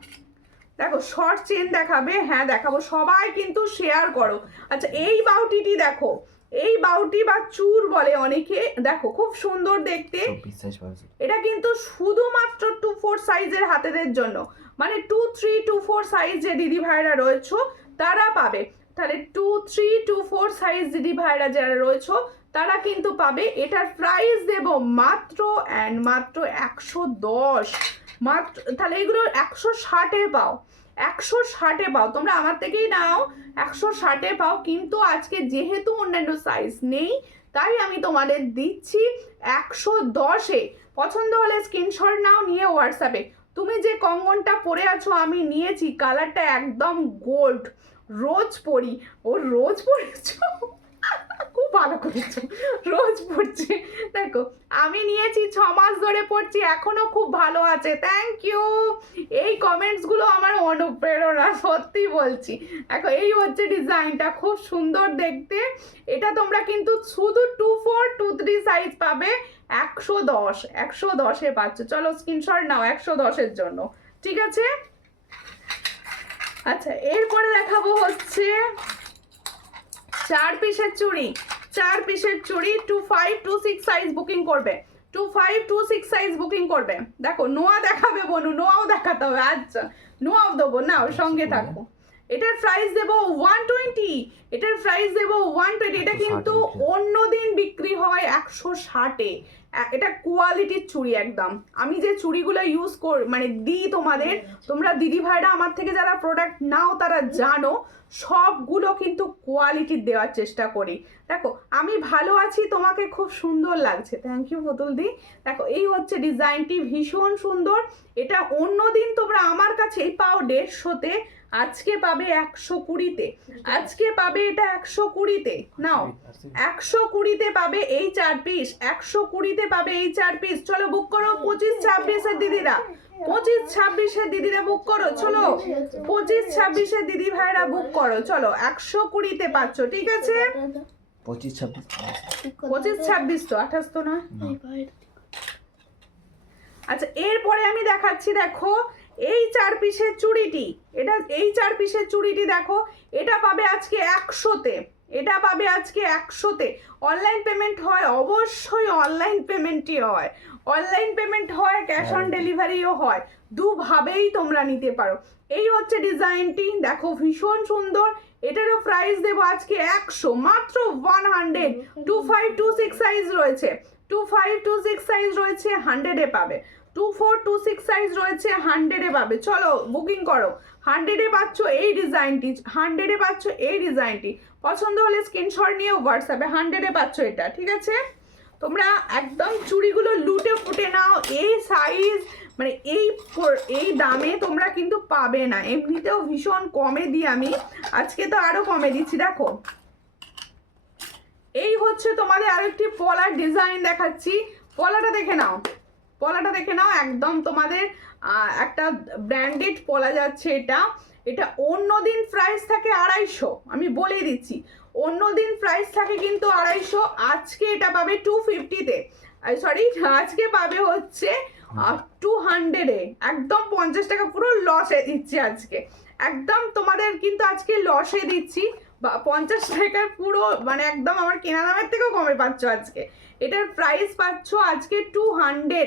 দেখো শর্ট চেন দেখাবে, হ্যাঁ দেখাবো। সবাই কিন্তু শেয়ার করো। আচ্ছা এই বাউটিটি দেখো, এই বাউটি বা চুর বলে অনেকে, দেখো খুব সুন্দর দেখতে। 24 সাইজ পাবে। এটা কিন্তু শুধুমাত্র 2-4 সাইজের হাতেদের জন্য, মানে 2-3-2-4 সাইজ যে দিদি ভাইরা রয়েছে তারা পাবে। তাহলে 2-3-2-4 সাইজ দিদি ভাইরা যারা রয়েছে তারা কিন্তু পাবে। এটার প্রাইস দেব মাত্র অ্যান্ড মাত্র 110, মাত্র। তাহলে এগুলো 160-এ পাও, 160-এ পাও। তোমরা আমার থেকেই নাও, 160-এ পাও। কিন্তু আজকে যেহেতু অন্যান্য সাইজ নেই তাই আমি তোমাদের দিচ্ছি 110-এ। পছন্দ হলে স্ক্রিনশট নাও, নিয়ে হোয়াটসঅ্যাপে। তুমি যে কঙ্গনটা পরে আছো আমি নিয়েছি, কালারটা একদম গোল্ড, রোজ পরি। ও রোজ পরেছো, খুব ভালো করেছো, রোজ পড়ছে। দেখো আমি নিয়েছি, 6 মাস ধরে পড়ছি, এখনো খুব ভালো আছে। Thank you. এই কমেন্টসগুলো আমার অনুপ্রেরণা, সত্যি বলছি। দেখো এই হচ্ছে ডিজাইনটা, খুব সুন্দর দেখতে। এটা তোমরা কিন্তু শুধু 2-4-2-3 সাইজ পাবে 110-110-এ পাচ্ছ। চলো স্ক্রিনশট নাও 110-এর জন্য, ঠিক আছে। আচ্ছা এরপরে দেখাবো হচ্ছে 4 পিসের চুড়ি। 4 পিসের চুড়ি 25-26 সাইজ বুকিং করবে, 25-26 সাইজ বুকিং করবে। দেখো নোয়া দেখাবে বনু, নোয়াও দেখাতে হবে। আচ্ছা নোয়াও দেবো, নাও সঙ্গে থাকো। এটার প্রাইস দেবো 120, এটার প্রাইস দেবো 120। এটা কিন্তু অন্য দিন বিক্রি হয় 160-এ। এটা কোয়ালিটির চুড়ি একদম। আমি যে চুড়িগুলো ইউজ মানে দিই তোমাদের, তোমরা দিদি ভাইরা আমার থেকে যারা প্রোডাক্ট নাও তারা জানো, সবগুলো কিন্তু কোয়ালিটির দেওয়ার চেষ্টা করি। দেখো আমি ভালো আছি, তোমাকে খুব সুন্দর লাগছে। থ্যাংক ইউ পুতুল দি। দেখো এই হচ্ছে ডিজাইনটি, ভীষণ সুন্দর। এটা অন্য দিন তোমরা আমার কাছে পাও 150-তে, আজকে পাবে 120-তে। আজকে পাবে এটা 120-তে। নাও 120-তে পাবে এই 4 পিস, 120-তে পাবে এই 4 পিস। চলো বুক করো 25-26-এর দিদিরা, 25-26-এর দিদিরা বুক করো। চলো 25-26-এর দিদি ভাইরা বুক করো। চলো 120-তে পাচ্ছ, ঠিক আছে। 25-26 25-26 তো 28 তো না। আচ্ছা এরপরে আমি দেখাচ্ছি, দেখো এই 4 পিসের চুড়িটি, এটা এই 4 পিসের চুড়িটি দেখো, এটা পাবে আজকে 100-তে, এটা পাবে আজকে 100-তে। অনলাইন পেমেন্ট হয়, অবশ্যই অনলাইন পেমেন্টই হয়, অনলাইন পেমেন্ট হয়, ক্যাশ অন ডেলিভারিও হয়, দুভাবেই তোমরা নিতে পারো। এই হচ্ছে ডিজাইনটি, দেখো ভীষণ সুন্দর। এটারও প্রাইস দেবো আজকে 100, মাত্র 100। 25-26 সাইজ রয়েছে, 25-26 সাইজ রয়েছে, 100-এ পাবে। 24-26 সাইজ রয়েছে, 100-এ পাবে। চলো বুকিং করো, 100-এ পাচ্ছ এই ডিজাইনটি, 100-এ পাচ্ছ এই ডিজাইনটি। পছন্দ হলে স্ক্রিনশট নিয়ে হোয়াটসঅ্যাপে, 100-এ পাচ্ছ এটা, ঠিক আছে। তোমরা একদম চুড়িগুলো লুটে ফুটে নাও। এই সাইজ মানে এই দামে তোমরা কিন্তু পাবে না, এমনিতেও ভীষণ কমে দিই আমি, আজকে তো আরো কমে দিচ্ছি। দেখো এই হচ্ছে তোমাদের আরেকটি পলার ডিজাইন দেখাচ্ছি, পলাটা দেখে নাও, পলাটা দেখে নাও। একদম তোমাদের একটা ব্র্যান্ডেড পলা যাচ্ছে এটা। এটা অন্যদিন প্রাইস থাকে 250, আমি বলে দিচ্ছি, অন্যদিন প্রাইস থাকে কিন্তু 250, আজকে এটা পাবে 250-তে। সরি আজকে পাবে হচ্ছে 200-এ। একদম 50 টাকা পুরো লসে দিচ্ছি আজকে, একদম তোমাদের কিন্তু আজকে লসে দিচ্ছি। 50 টাকার পুরো মানে একদম আমার কেনা দামের থেকেও কমে পাচ্ছ আজকে। এটার প্রাইস পাচ্ছ আজকে 200,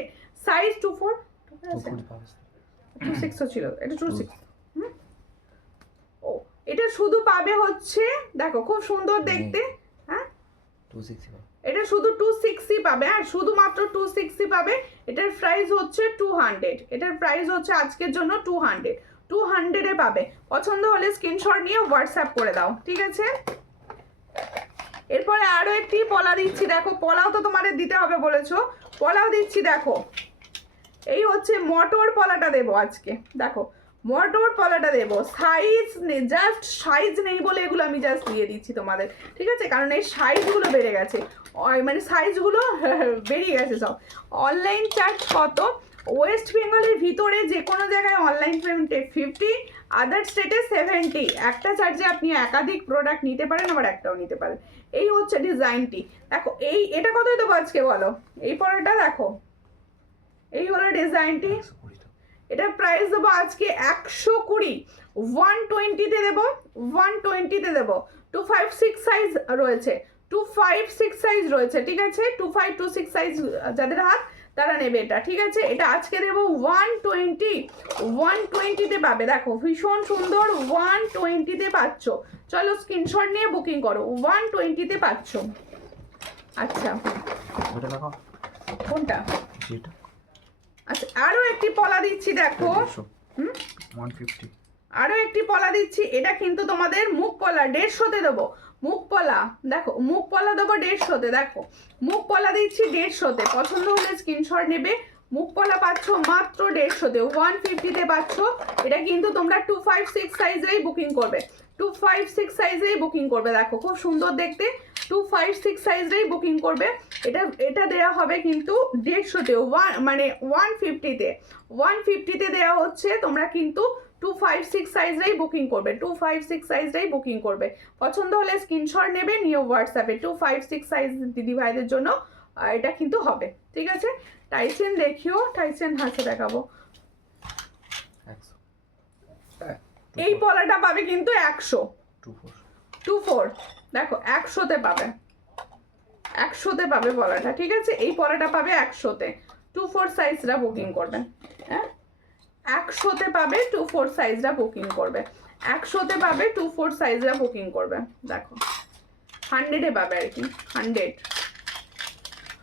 সাইজ 26 ছিল, এটা 26। ও এটা শুধু পাবে হচ্ছে, দেখো খুব সুন্দর দেখতে, হ্যাঁ 260 এটা শুধু 260 পাবে, আর শুধুমাত্র 260 পাবে। এটার প্রাইস হচ্ছে 200, এটার প্রাইস হচ্ছে আজকের জন্য 200-এ পাবে। পছন্দ হলে স্ক্রিনশট নিয়ে হোয়াটসঅ্যাপ করে দাও, ঠিক আছে। এরপরে আরো একটি পলা দিচ্ছি, দেখো পলাও তো তোমাদের দিতে হবে বলেছো, পলাও দিচ্ছি। দেখো এই হচ্ছে মটর পলাটা দেবো আজকে, দেখো মটর পলাটা দেবো। সাইজ নেই, জাস্ট সাইজ নেই বলে এগুলো আমি জাস্ট দিয়ে দিচ্ছি তোমাদের, ঠিক আছে, কারণ এই সাইজগুলো বেড়ে গেছে। মানে সাইজগুলো বেরিয়ে গেছে সব। অনলাইন চার্জ কত? ওয়েস্ট বেঙ্গলের ভিতরে যে কোনো জায়গায় অনলাইন পেমেন্টে 50, আদার স্টেটে 70। একটা চার্জে আপনি একাধিক প্রোডাক্ট নিতে পারেন, আবার একটাও নিতে পারেন। এই হচ্ছে ডিজাইনটি। দেখো এটা কতই দেবো আজকে বলো? এই পরাটা দেখো, এই হলো ডিজাইনটি। এটার প্রাইস দেবো আজকে 120, 120-তে দেবো, 120-তে দেবো। 256 সাইজ রয়েছে, 256 সাইজ রয়েছে, ঠিক আছে? 2526 সাইজ যাদের হাত তারা নেবে এটা, ঠিক আছে? এটা আজকে দেবো 120, 120-তে পাবে। দেখো ভীষণ সুন্দর, 120-তে পাচ্ছ। চলো স্ক্রিনশট নিয়ে বুকিং করো, 120-তে পাচ্ছ। আচ্ছা কোনটা? আচ্ছা আরো একটি পলা দিচ্ছি, দেখো 150, আরো একটি পলা দিচ্ছি। এটা কিন্তু তোমাদের মুখ পলা, 150-তে দেবো। মুখ পলা দেখো, মুখ পলা দেবো 150-তে। দেখো মুখ পলা দিচ্ছি 150-তে, পছন্দ হলে স্ক্রিনশট নেবে। মুখ পলা পাচ্ছ মাত্র 150-তে, 150-তে পাচ্ছ। এটা কিন্তু তোমরা 256 সাইজেই বুকিং করবে, 256 সাইজেই বুকিং করবে। দেখো খুব সুন্দর দেখতে, 256 সাইজেই বুকিং করবে। এটা দেওয়া হবে কিন্তু 150-তে, মানে 150-তে, 150-তে দেওয়া হচ্ছে। তোমরা কিন্তু 256 সাইজেই বুকিং করবে, 256 সাইজেই বুকিং করবে। পছন্দ হলে স্ক্রিনশট নেবে, নিয়ে হোয়াটসঅ্যাপে 256 সাইজ দিদি ভাইদের জন্য এটা কিন্তু হবে, ঠিক আছে? টাইসেন দেখিও, টাইসেন হাতে দেখাবো। এই পলাটা পাবে কিন্তু 100, 24 দেখো 100-তে পাবে, 100-তে পাবে পলাটা, ঠিক আছে? এই পলাটা পাবে 100-তে, 24 সাইজটা বুকিং করবে। হ্যাঁ 100-তে পাবে, 24 সাইজটা বুকিং করবে। 100-তে পাবে, 24 সাইজটা বুকিং করবে। দেখো 100-এ পাবে আর কি,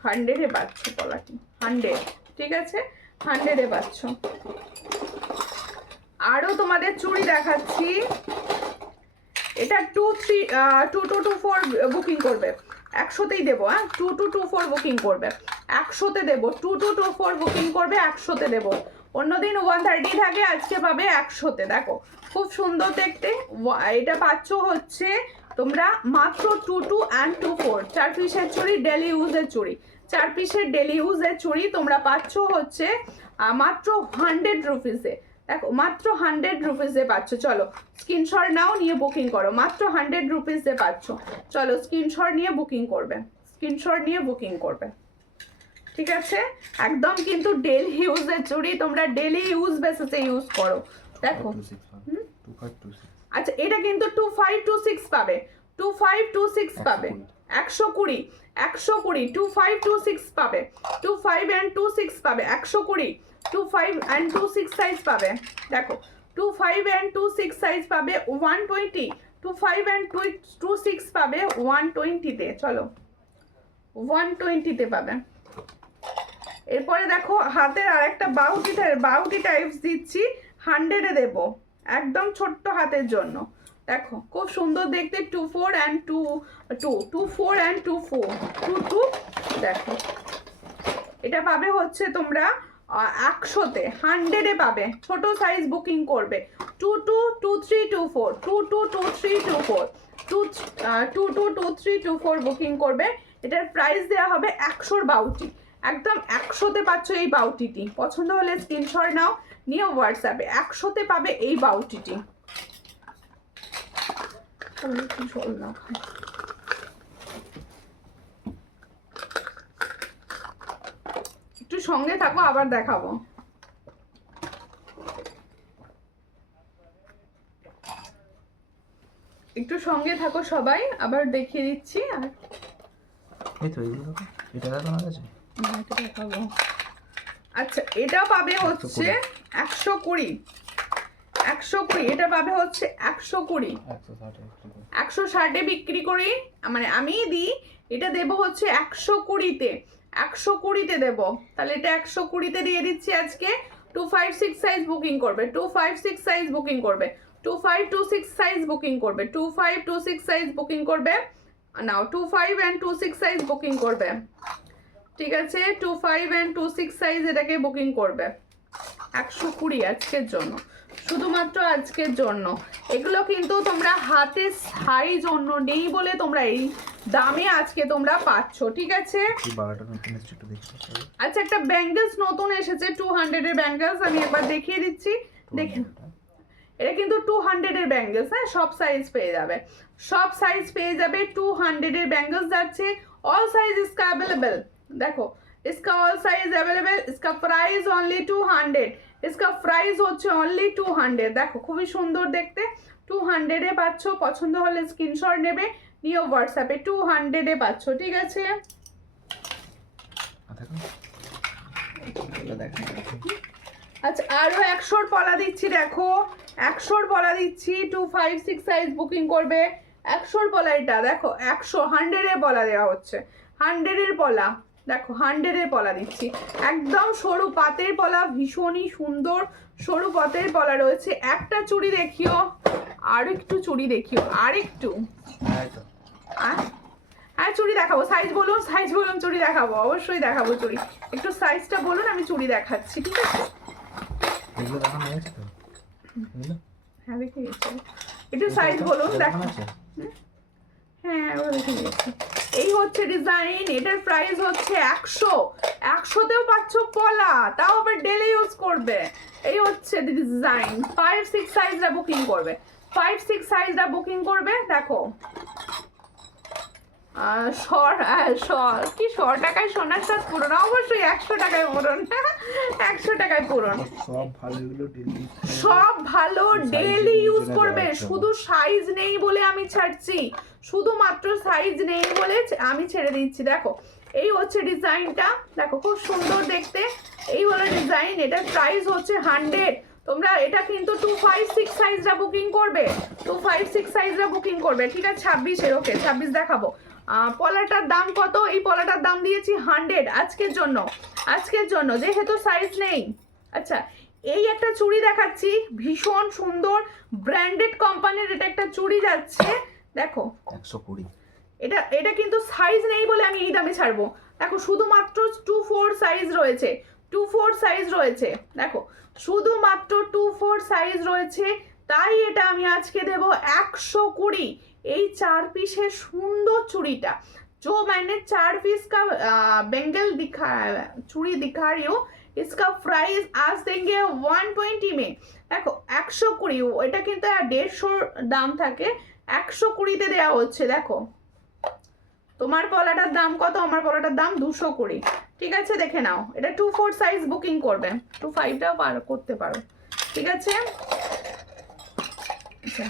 100-এ পাচ্ছ পলাটি, 100, ঠিক আছে? 100-এ পাচ্ছ। আরো তোমাদের চুড়ি দেখাচ্ছি। এটা 2224 বুকিং করবে, 100-তেই দেবো। হ্যাঁ 2224 বুকিং করবে, 100-তে দেবো। 2224 বুকিং করবে, 100-তে দেবো। অন্যদিন 130 থাকে, আজকে পাবে 100-তে। দেখো খুব সুন্দর দেখতে। এটা পাচ্ছ হচ্ছে তোমরা মাত্র 22 and 24, 4 পিসের চুড়ি, ডেলি ইউজের চুড়ি, 4 পিসের ডেলি ইউজের চুড়ি তোমরা পাচ্ছ হচ্ছে মাত্র 100 রুপিসে। দেখো মাত্র 100 রুপিসে পাচ্ছ। চলো স্ক্রিনশট নাও, নিয়ে বুকিং করো। মাত্র 100 রুপিসে পাচ্ছ। চলো স্ক্রিনশট নিয়ে বুকিং করবে, স্ক্রিনশট নিয়ে বুকিং করবে, ঠিক আছে? একদম কিন্তু ডেলি ইউজের চুড়ি, তোমরা ডেলি ইউজ বেসিসে ইউজ করো। দেখো আচ্ছা এটা কিন্তু 2526 পাবে, 2526 পাবে, 120, 120, 2526 পাবে, 25 and 26 পাবে, 120, 25 and 26 সাইজ পাবে। দেখো 25 and 26 সাইজ পাবে 120, 25 and 26 পাবে 120-তে। চলো 120-তে পাবে। এরপরে দেখো হাতের আরেকটা বাউটি টাইপস দিচ্ছি, 100-এ দেবো, একদম ছোট্ট হাতের জন্য। দেখো খুব সুন্দর দেখতে, 24 and 24 and 24, 22। দেখো এটা পাবে হচ্ছে তোমরা 100-তে, 100-এ পাবে। ছোট সাইজ বুকিং করবে, 222324, 222324, 222324 বুকিং করবে। এটার প্রাইস দেওয়া হবে 100-র বাউটি, একদম 100-তে পাচ্ছ এই বাউটিটি। পছন্দ হলে স্ক্রিনশট নাও, নিয়ে হোয়াটসঅ্যাপে 100-তে পাবে এই বাউটিটি। একটু সঙ্গে থাকো, আবার দেখাবো। একটু সঙ্গে থাকো সবাই, আবার দেখিয়ে দিচ্ছি। আর এই তো এটা দেখানো আছে, দেখাবো। আচ্ছা এটা পাবে হচ্ছে 120, 120, এটা পাবে হচ্ছে 120, 160-এ বিক্রি করি, মানে আমি দিই। এটা দেবো হচ্ছে 120-তে, 120-তে দেবো। তাহলে এটা 120-তে দিয়ে দিচ্ছি আজকে। 256 সাইজ বুকিং করবে, 256 সাইজ বুকিং করবে, 2526 সাইজ বুকিং করবে, 2526 সাইজ বুকিং করবে। নাও 25 and 26 সাইজ বুকিং করবে, ঠিক আছে? 25 and 26 সাইজ এটাকে বুকিং করবে, 120 আজকের জন্য। শুধুমাত্র আজকের জন্য। এগুলো কিন্তু তোমরা হাতে সাইজ অন্য নেই বলে তোমরা এই দামে আজকে তোমরা পাচ্ছ, ঠিক আছে? এই বালাটা নতুন এসেছে, একটু দেখি তো সবাই। আচ্ছা, একটা ব্যাঙ্গেলস নতুন এসেছে 200 এর ব্যাঙ্গেলস, আমি একবার দেখিয়ে দিচ্ছি, দেখেন। এটা কিন্তু 200 এর ব্যাঙ্গেলস, হ্যাঁ, সব সাইজ পেয়ে যাবে, সব সাইজ পেয়ে যাবে। 200 এর ব্যাঙ্গেলস যাচ্ছে, অল সাইজ इसका अवेलेबल। দেখো, इसका ऑल साइज अवेलेबल, इसका प्राइस ओनली 200, इसका प्राइस হচ্ছে অনলি 200। দেখো খুবই সুন্দর দেখতে, 200 এ পাচ্ছ। পছন্দ হলে স্ক্রিনশট নেবে, নিয়ে হোয়াটসঅ্যাপে 200 এ পাচ্ছ, ঠিক আছে? আচ্ছা, আরো 100 পলা দিচ্ছি, দেখো 100 পলা দিচ্ছি, 256 সাইজ বুকিং করবে। 100 পলা, এটা দেখো 100 এর পলা দেওয়া হচ্ছে, 100 এর পলা, দেখো 100 এর পলা দিচ্ছি, একদম সরু পাতের পলা, ভীষণই সুন্দর সরু পাতের পলা রয়েছে। একটা চুড়ি দেখিও, আর একটু চুড়ি দেখিও, আর একটু, হ্যাঁ চুড়ি দেখাবো, সাইজ বলুন, সাইজ বলুন, চুড়ি দেখাবো, অবশ্যই দেখাবো চুড়ি। একটু সাইজটা বলুন, আমি চুড়ি দেখাচ্ছি, ঠিক আছে? এগুলো দেখানো হয়েছে তো? এগুলো? হ্যাঁ দেখে গেছি, একটু সাইজ বলুন, দেখো। দেখানো আছে? হ্যাঁ ওরা দেখে গেছি। এই হচ্ছে ডিজাইন, এটার প্রাইস হচ্ছে 100। 100তেও পাচ্ছ পলা, তাও আবার ডেলি ইউজ করবে। এই হচ্ছে ডিজাইন, 5-6 সাইজরা বুকিং করবে, 5-6 সাইজরা বুকিং করবে। দেখো কি 100 টাকায় সোনার সাজ পূরণ, অবশ্যই 100 টাকায় পূরণ, 100 টাকায় পূরণ। সব ভালো, এগুলো ডেলি সব ভালো ডেলি ইউজ করবে, শুধু সাইজ নেই বলে আমি ছাড়ছি, শুধুমাত্র সাইজ নেই বলে আমি ছেড়ে দিচ্ছি। দেখো এই হচ্ছে ডিজাইনটা, দেখো খুব সুন্দর দেখতে, এই হলো ডিজাইন। এটার প্রাইস হচ্ছে 100। তোমরা এটা কিন্তু 256 সাইজরা বুকিং করবে, 256 সাইজরা বুকিং করবে, ঠিক আছে? 26 ওকে, 26 দেখাবো। পলাটার দাম কত? এই পলাটার দাম দিয়েছি 100 আজকের জন্য, আজকের জন্য, যেহেতু সাইজ নেই। আচ্ছা, এই একটা চুড়ি দেখাচ্ছি, ভীষণ সুন্দর ব্র্যান্ডেড কোম্পানির এটা একটা চুড়ি যাচ্ছে, দেখো 120। এটা কিন্তু সাইজ নেই বলে আমি এই দামে ছাড়বো। দেখো শুধুমাত্র 24 সাইজ রয়েছে, 24 সাইজ রয়েছে, দেখো শুধুমাত্র 24 সাইজ রয়েছে, তাই এটা আমি আজকে দেব 120। এই 4 পিসের সুন্দর চুড়িটা, जो मैंने 4 पीस का बेंगल चूड़ी दिखा रही हूँ, इसका प्राइस आज देंगे 120 में। দেখো 120, এটা কিন্তু 150 দাম থাকে, 120তে দেওয়া হচ্ছে। দেখো তোমার পলাটার দাম কত, আমার পলাটার দাম 220, ঠিক আছে? দেখে নাও, এটা 24 সাইজ বুকিং করবে, 25টাও পার করতে পারো, ঠিক আছে? আচ্ছা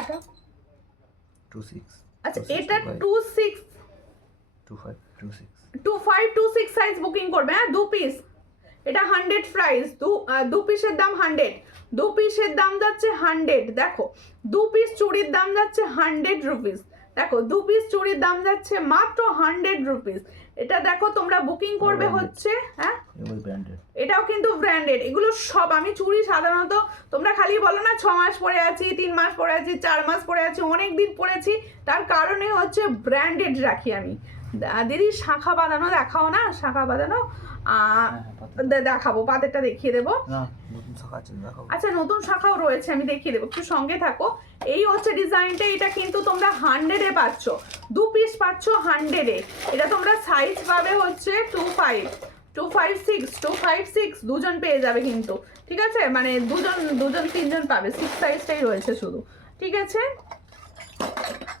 এটা 26। আচ্ছা এটা 26 2526 সাইজ বুকিং করবে, হ্যাঁ 2 পিস। এটা 100 প্রাইস, 2 পিসের দাম 100, 2 পিসের দাম যাচ্ছে 100। দেখো 2 পিস চুড়ির দাম যাচ্ছে 100 রুপিস, দেখো 2 পিস চুড়ির দাম যাচ্ছে মাত্র 100 রুপিস। এটা দেখো তোমরা বুকিং করবে হচ্ছে, হ্যাঁ এটাও কিন্তু ব্র্যান্ডেড। এগুলো সব আমি চুড়ি সাধারণত, তোমরা খালি বলো না 6 মাস পরে আছি, 3 মাস পরে আছি, 4 মাস পরে আছি, অনেক দিন পরেছি, তার কারণে হচ্ছে ব্র্যান্ডেড রাখি আমি। দিদি শাখা বাঁধানো দেখাও না, শাখা বাঁধানো দেখাবো, পাতেরটা দেখিয়ে দেবো। আচ্ছা নতুন শাখাও রয়েছে, আমি দেখিয়ে দেবো, একটু সঙ্গে থাকো। এই হচ্ছে ডিজাইনটা, এটা কিন্তু তোমরা 100-এ পাচ্ছ, 2 পিস পাচ্ছ 100-এ। এটা তোমরা সাইজ পাবে হচ্ছে 256 দুজন পেয়ে যাবে কিন্তু, ঠিক আছে? মানে দুজন 3জন পাবে, 6 সাইজটাই রয়েছে শুধু, ঠিক আছে?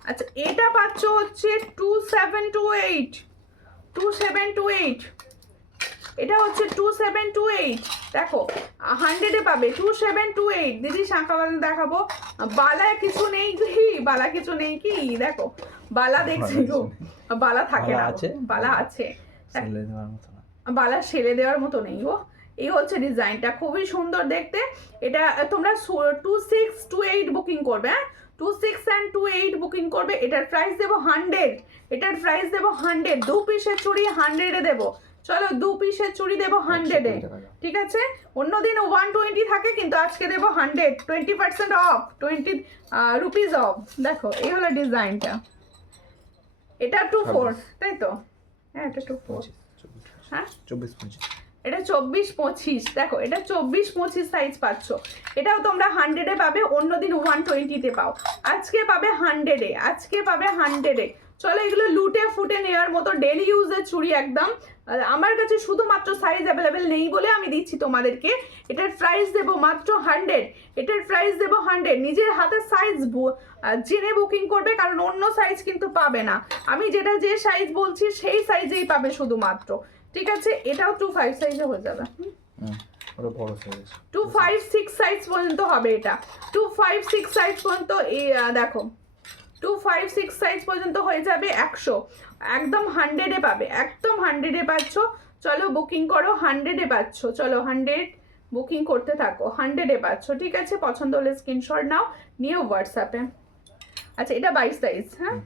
আচ্ছা এটা পাচ্ছ হচ্ছে 2728, এটা হচ্ছে 2728। দেখো 100-এ পাবে 2728। দিদি শাঁখা বালা দেখাবো, বালা কিছু নেই কি, বালা কিছু নেই কি? দেখো বালা দেখছি গো, বালা থাকে না, বালা আছে, বালা সেলে দেওয়ার মতো নেই গো। এই হচ্ছে ডিজাইনটা, খুবই সুন্দর দেখতে। এটা তোমরা 2628 বুকিং করবে, হ্যাঁ 26 and 28 বুকিং করবে। এটার প্রাইস দেবো 100, এটার প্রাইস দেবো 100। 2 পিসের চুড়ি 100-এ দেবো, চলো 2 পিসের চুড়ি দেবো 100-এ, ঠিক আছে? অন্যদিন 120 থাকে, কিন্তু আজকে দেবো 100, 20% অফ, 20 রুপিস অফ। দেখো এই হলো ডিজাইনটা, এটা 24, তাই তো? হ্যাঁ এটা 24, হ্যাঁ 24-25। এটা 24-25, দেখো এটা 24-25 সাইজ পাচ্ছ। এটাও তোমরা 100-এ পাবে, অন্যদিন 120-তে পাও, আজকে পাবে 100-এ, আজকে পাবে 100-এ। চলো এগুলো লুটে ফুটে নেওয়ার মতো ডেলি ইউজের চুড়ি একদম। আমার কাছে শুধুমাত্র সাইজ অ্যাভেলেবেল নেই বলে আমি দিচ্ছি তোমাদেরকে। এটার প্রাইস দেবো মাত্র 100, এটার প্রাইস দেবো 100। নিজের হাতের সাইজ জেনে বুকিং করবে, কারণ অন্য সাইজ কিন্তু পাবে না। আমি যে সাইজ বলছি সেই সাইজেই পাবে শুধুমাত্র, ঠিক আছে? এটাও 2-5 সাইজে হয়ে যাবে, ওটা বড় সাইজ 2-5-6 সাইজ পর্যন্ত হবে। এটা 2-5-6 সাইজ পর্যন্ত, এই দেখো 2-5-6 সাইজ পর্যন্ত হয়ে যাবে 100, একদম 100-এ পাবে, একদম 100-এ পাচ্ছ। চলো বুকিং করো, 100-এ পাচ্ছ, চলো 100 বুকিং করতে থাকো, 100-এ পাচ্ছ, ঠিক আছে? পছন্দ হলে স্ক্রিনশট নাও, নিয়ে হোয়াটসঅ্যাপে। আচ্ছা এটা 22 সাইজ, হ্যাঁ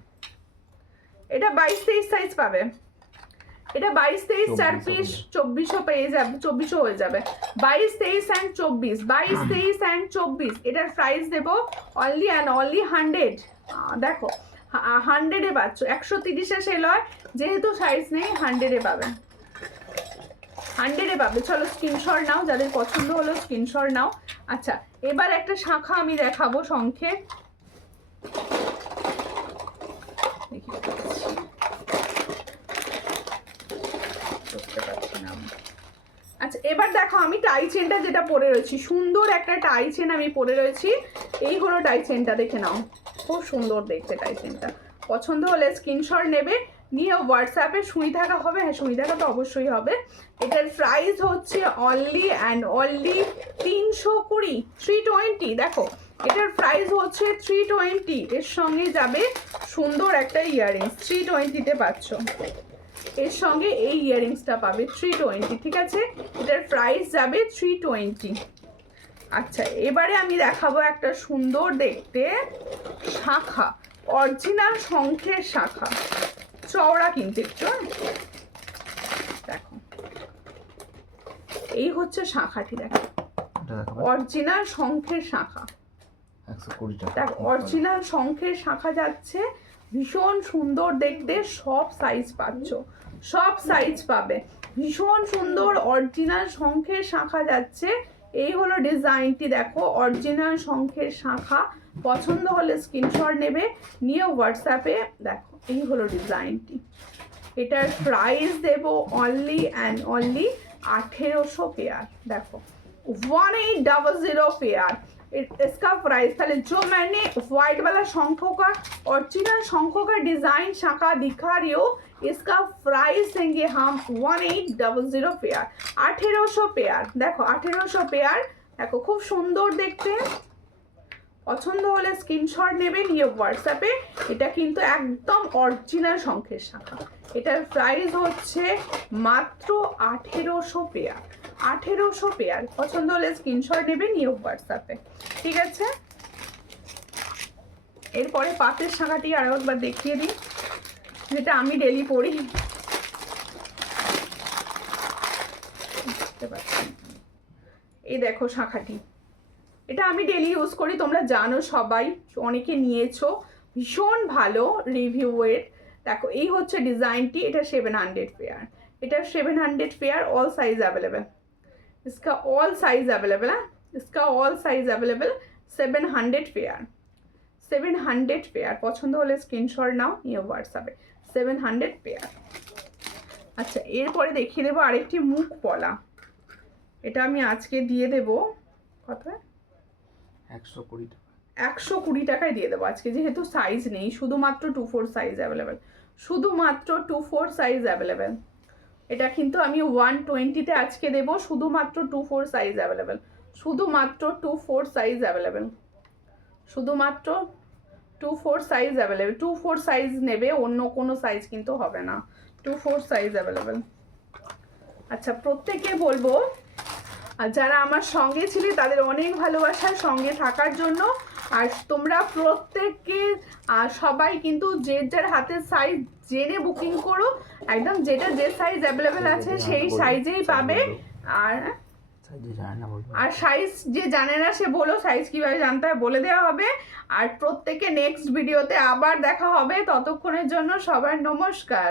এটা 22-23 সাইজ পাবে, এটা 22-23 4 পিস 2400 পেয়ে যাবে, 2400 হয়ে যাবে। 22-23 and 24, 22-23 and 24, এটার প্রাইস দেবো অনলি অ্যান্ড অনলি 100। দেখো 100-এ পাচ্ছ, 130-এ সেল হয়, যেহেতু সাইজ নেই 100-এ পাবে, 100-এ পাবে। চলো স্ক্রিনশট নাও, যাদের পছন্দ হলো স্ক্রিনশট নাও। আচ্ছা এবার একটা শাখা আমি দেখাবো শঙ্খে, আচ্ছা এবার দেখো আমি টাই চেনটা যেটা পরে রয়েছি, সুন্দর একটা টাই চেন আমি পরে রয়েছি। এই হলো টাই চেনটা, দেখে নাও, খুব সুন্দর দেখতে টাই চেনটা। পছন্দ হলে স্ক্রিনশট নেবে, নিয়ে হোয়াটসঅ্যাপে সুই থাকা হবে, হ্যাঁ সুই থাকা তো অবশ্যই হবে। এটার প্রাইস হচ্ছে অনলি অ্যান্ড অনলি 320, 320। দেখো এটার প্রাইস হচ্ছে 320, এর সঙ্গে যাবে সুন্দর একটা ইয়াররিংস, 320-তে পাচ্ছ। এর সঙ্গে এই ইয়াররিংসটা পাবে 320, ঠিক আছে? এটার প্রাইস যাবে 320। আচ্ছা এবারে আমি দেখাবো একটা সুন্দর দেখতে শাখা, অরিজিনাল শঙ্খের শাখা, চওড়া কিন্তু একটু, দেখো এই হচ্ছে শাখাটি, দেখো অরিজিনাল শঙ্খের শাখা, 120 টাকা। দেখো অরিজিনাল শঙ্খের শাখা যাচ্ছে, ভীষণ সুন্দর দেখতে, সব সাইজ পাচ্ছ, সব সাইজ পাবে, ভীষণ সুন্দর অরিজিনাল শঙ্খের শাখা যাচ্ছে। এই হলো ডিজাইনটি, দেখো অরিজিনাল শঙ্খের শাখা। পছন্দ হলে স্ক্রিনশট নেবে, নিয়ে হোয়াটসঅ্যাপে, দেখো এই হলো ডিজাইনটি। এটার প্রাইস দেব অনলি অ্যান্ড অনলি 1800 पेयर, देखो 1800 पेयर इसका प्राइस। ताहले जो मैंने व्हाइट वाला शंखों का ओरिजिनल शंखों का डिजाइन शाखा दिखा रही हूँ, इसका प्राइस देंगे हम 1800 पेयर, 1800 पेयर। देखो 1800 पेयर, देखो खूब सुंदर देखते। পছন্দ হলে স্ক্রিনশট নেবে, নিয়ে হোয়াটসঅ্যাপে। এটা কিন্তু একদম অরিজিনাল শঙ্খের শাখা। এটার প্রাইস হচ্ছে মাত্র 1800 পেয়ার, 1800 পেয়ার। পছন্দ হলে স্ক্রিনশট নেবে, নিয়ে হোয়াটসঅ্যাপে, ঠিক আছে? এরপরে পাতের শাখাটি আরো একবার দেখিয়ে দিই, যেটা আমি ডেলি পরি। এই দেখো শাখাটি, এটা আমি ডেলি ইউজ করি, তোমরা জানো সবাই, অনেকে নিয়েছো, ভীষণ ভালো রিভিউয়ের। দেখো এই হচ্ছে ডিজাইনটি, এটা 700 পেয়ার, এটা 700 পেয়ার, অল সাইজ अवेलेबल, इसका ऑल साइज अवेलेबल है, इसका all size available. 700 pair, 700 pair. পছন্দ হলে স্ক্রিনশট নাও, নিয়ে হোয়াটসঅ্যাপে, 700 পেয়ার। আচ্ছা এরপরে দেখিয়ে দেবো আরেকটি মুখ পলা, এটা আমি আজকে দিয়ে দেবো কত, 120 টাকা, 120 টাকায় দিয়ে দেবো আজকে, যেহেতু সাইজ নেই, শুধুমাত্র 2-4 সাইজ অ্যাভেলেবেল, শুধুমাত্র 2-4 সাইজ অ্যাভেলেবেল। এটা কিন্তু আমি 120-তে আজকে দেবো, শুধুমাত্র 2-4 সাইজ অ্যাভেলেবেল, শুধুমাত্র 2-4 সাইজ অ্যাভেলেবেল, শুধুমাত্র 2-4 সাইজ অ্যাভেলেবেল। 2-4 সাইজ নেবে, অন্য কোনো সাইজ কিন্তু হবে না, 2-4 সাইজ অ্যাভেলেবেল। আচ্ছা প্রত্যেকে বলবো, আর যারা আমার সঙ্গে ছিলে তাদের অনেক ভালোবাসার সঙ্গে থাকার জন্য। আর তোমরা প্রত্যেককে সবাই কিন্তু যে যার হাতের সাইজ জেনে বুকিং করো, একদম যেটা যে সাইজ অ্যাভেলেবেল আছে সেই সাইজেই পাবে। আর সাইজ যে জানে না সে বলো, সাইজ কীভাবে জানতে হয় বলে দেওয়া হবে। আর প্রত্যেকে নেক্সট ভিডিওতে আবার দেখা হবে, ততক্ষণের জন্য সবার নমস্কার।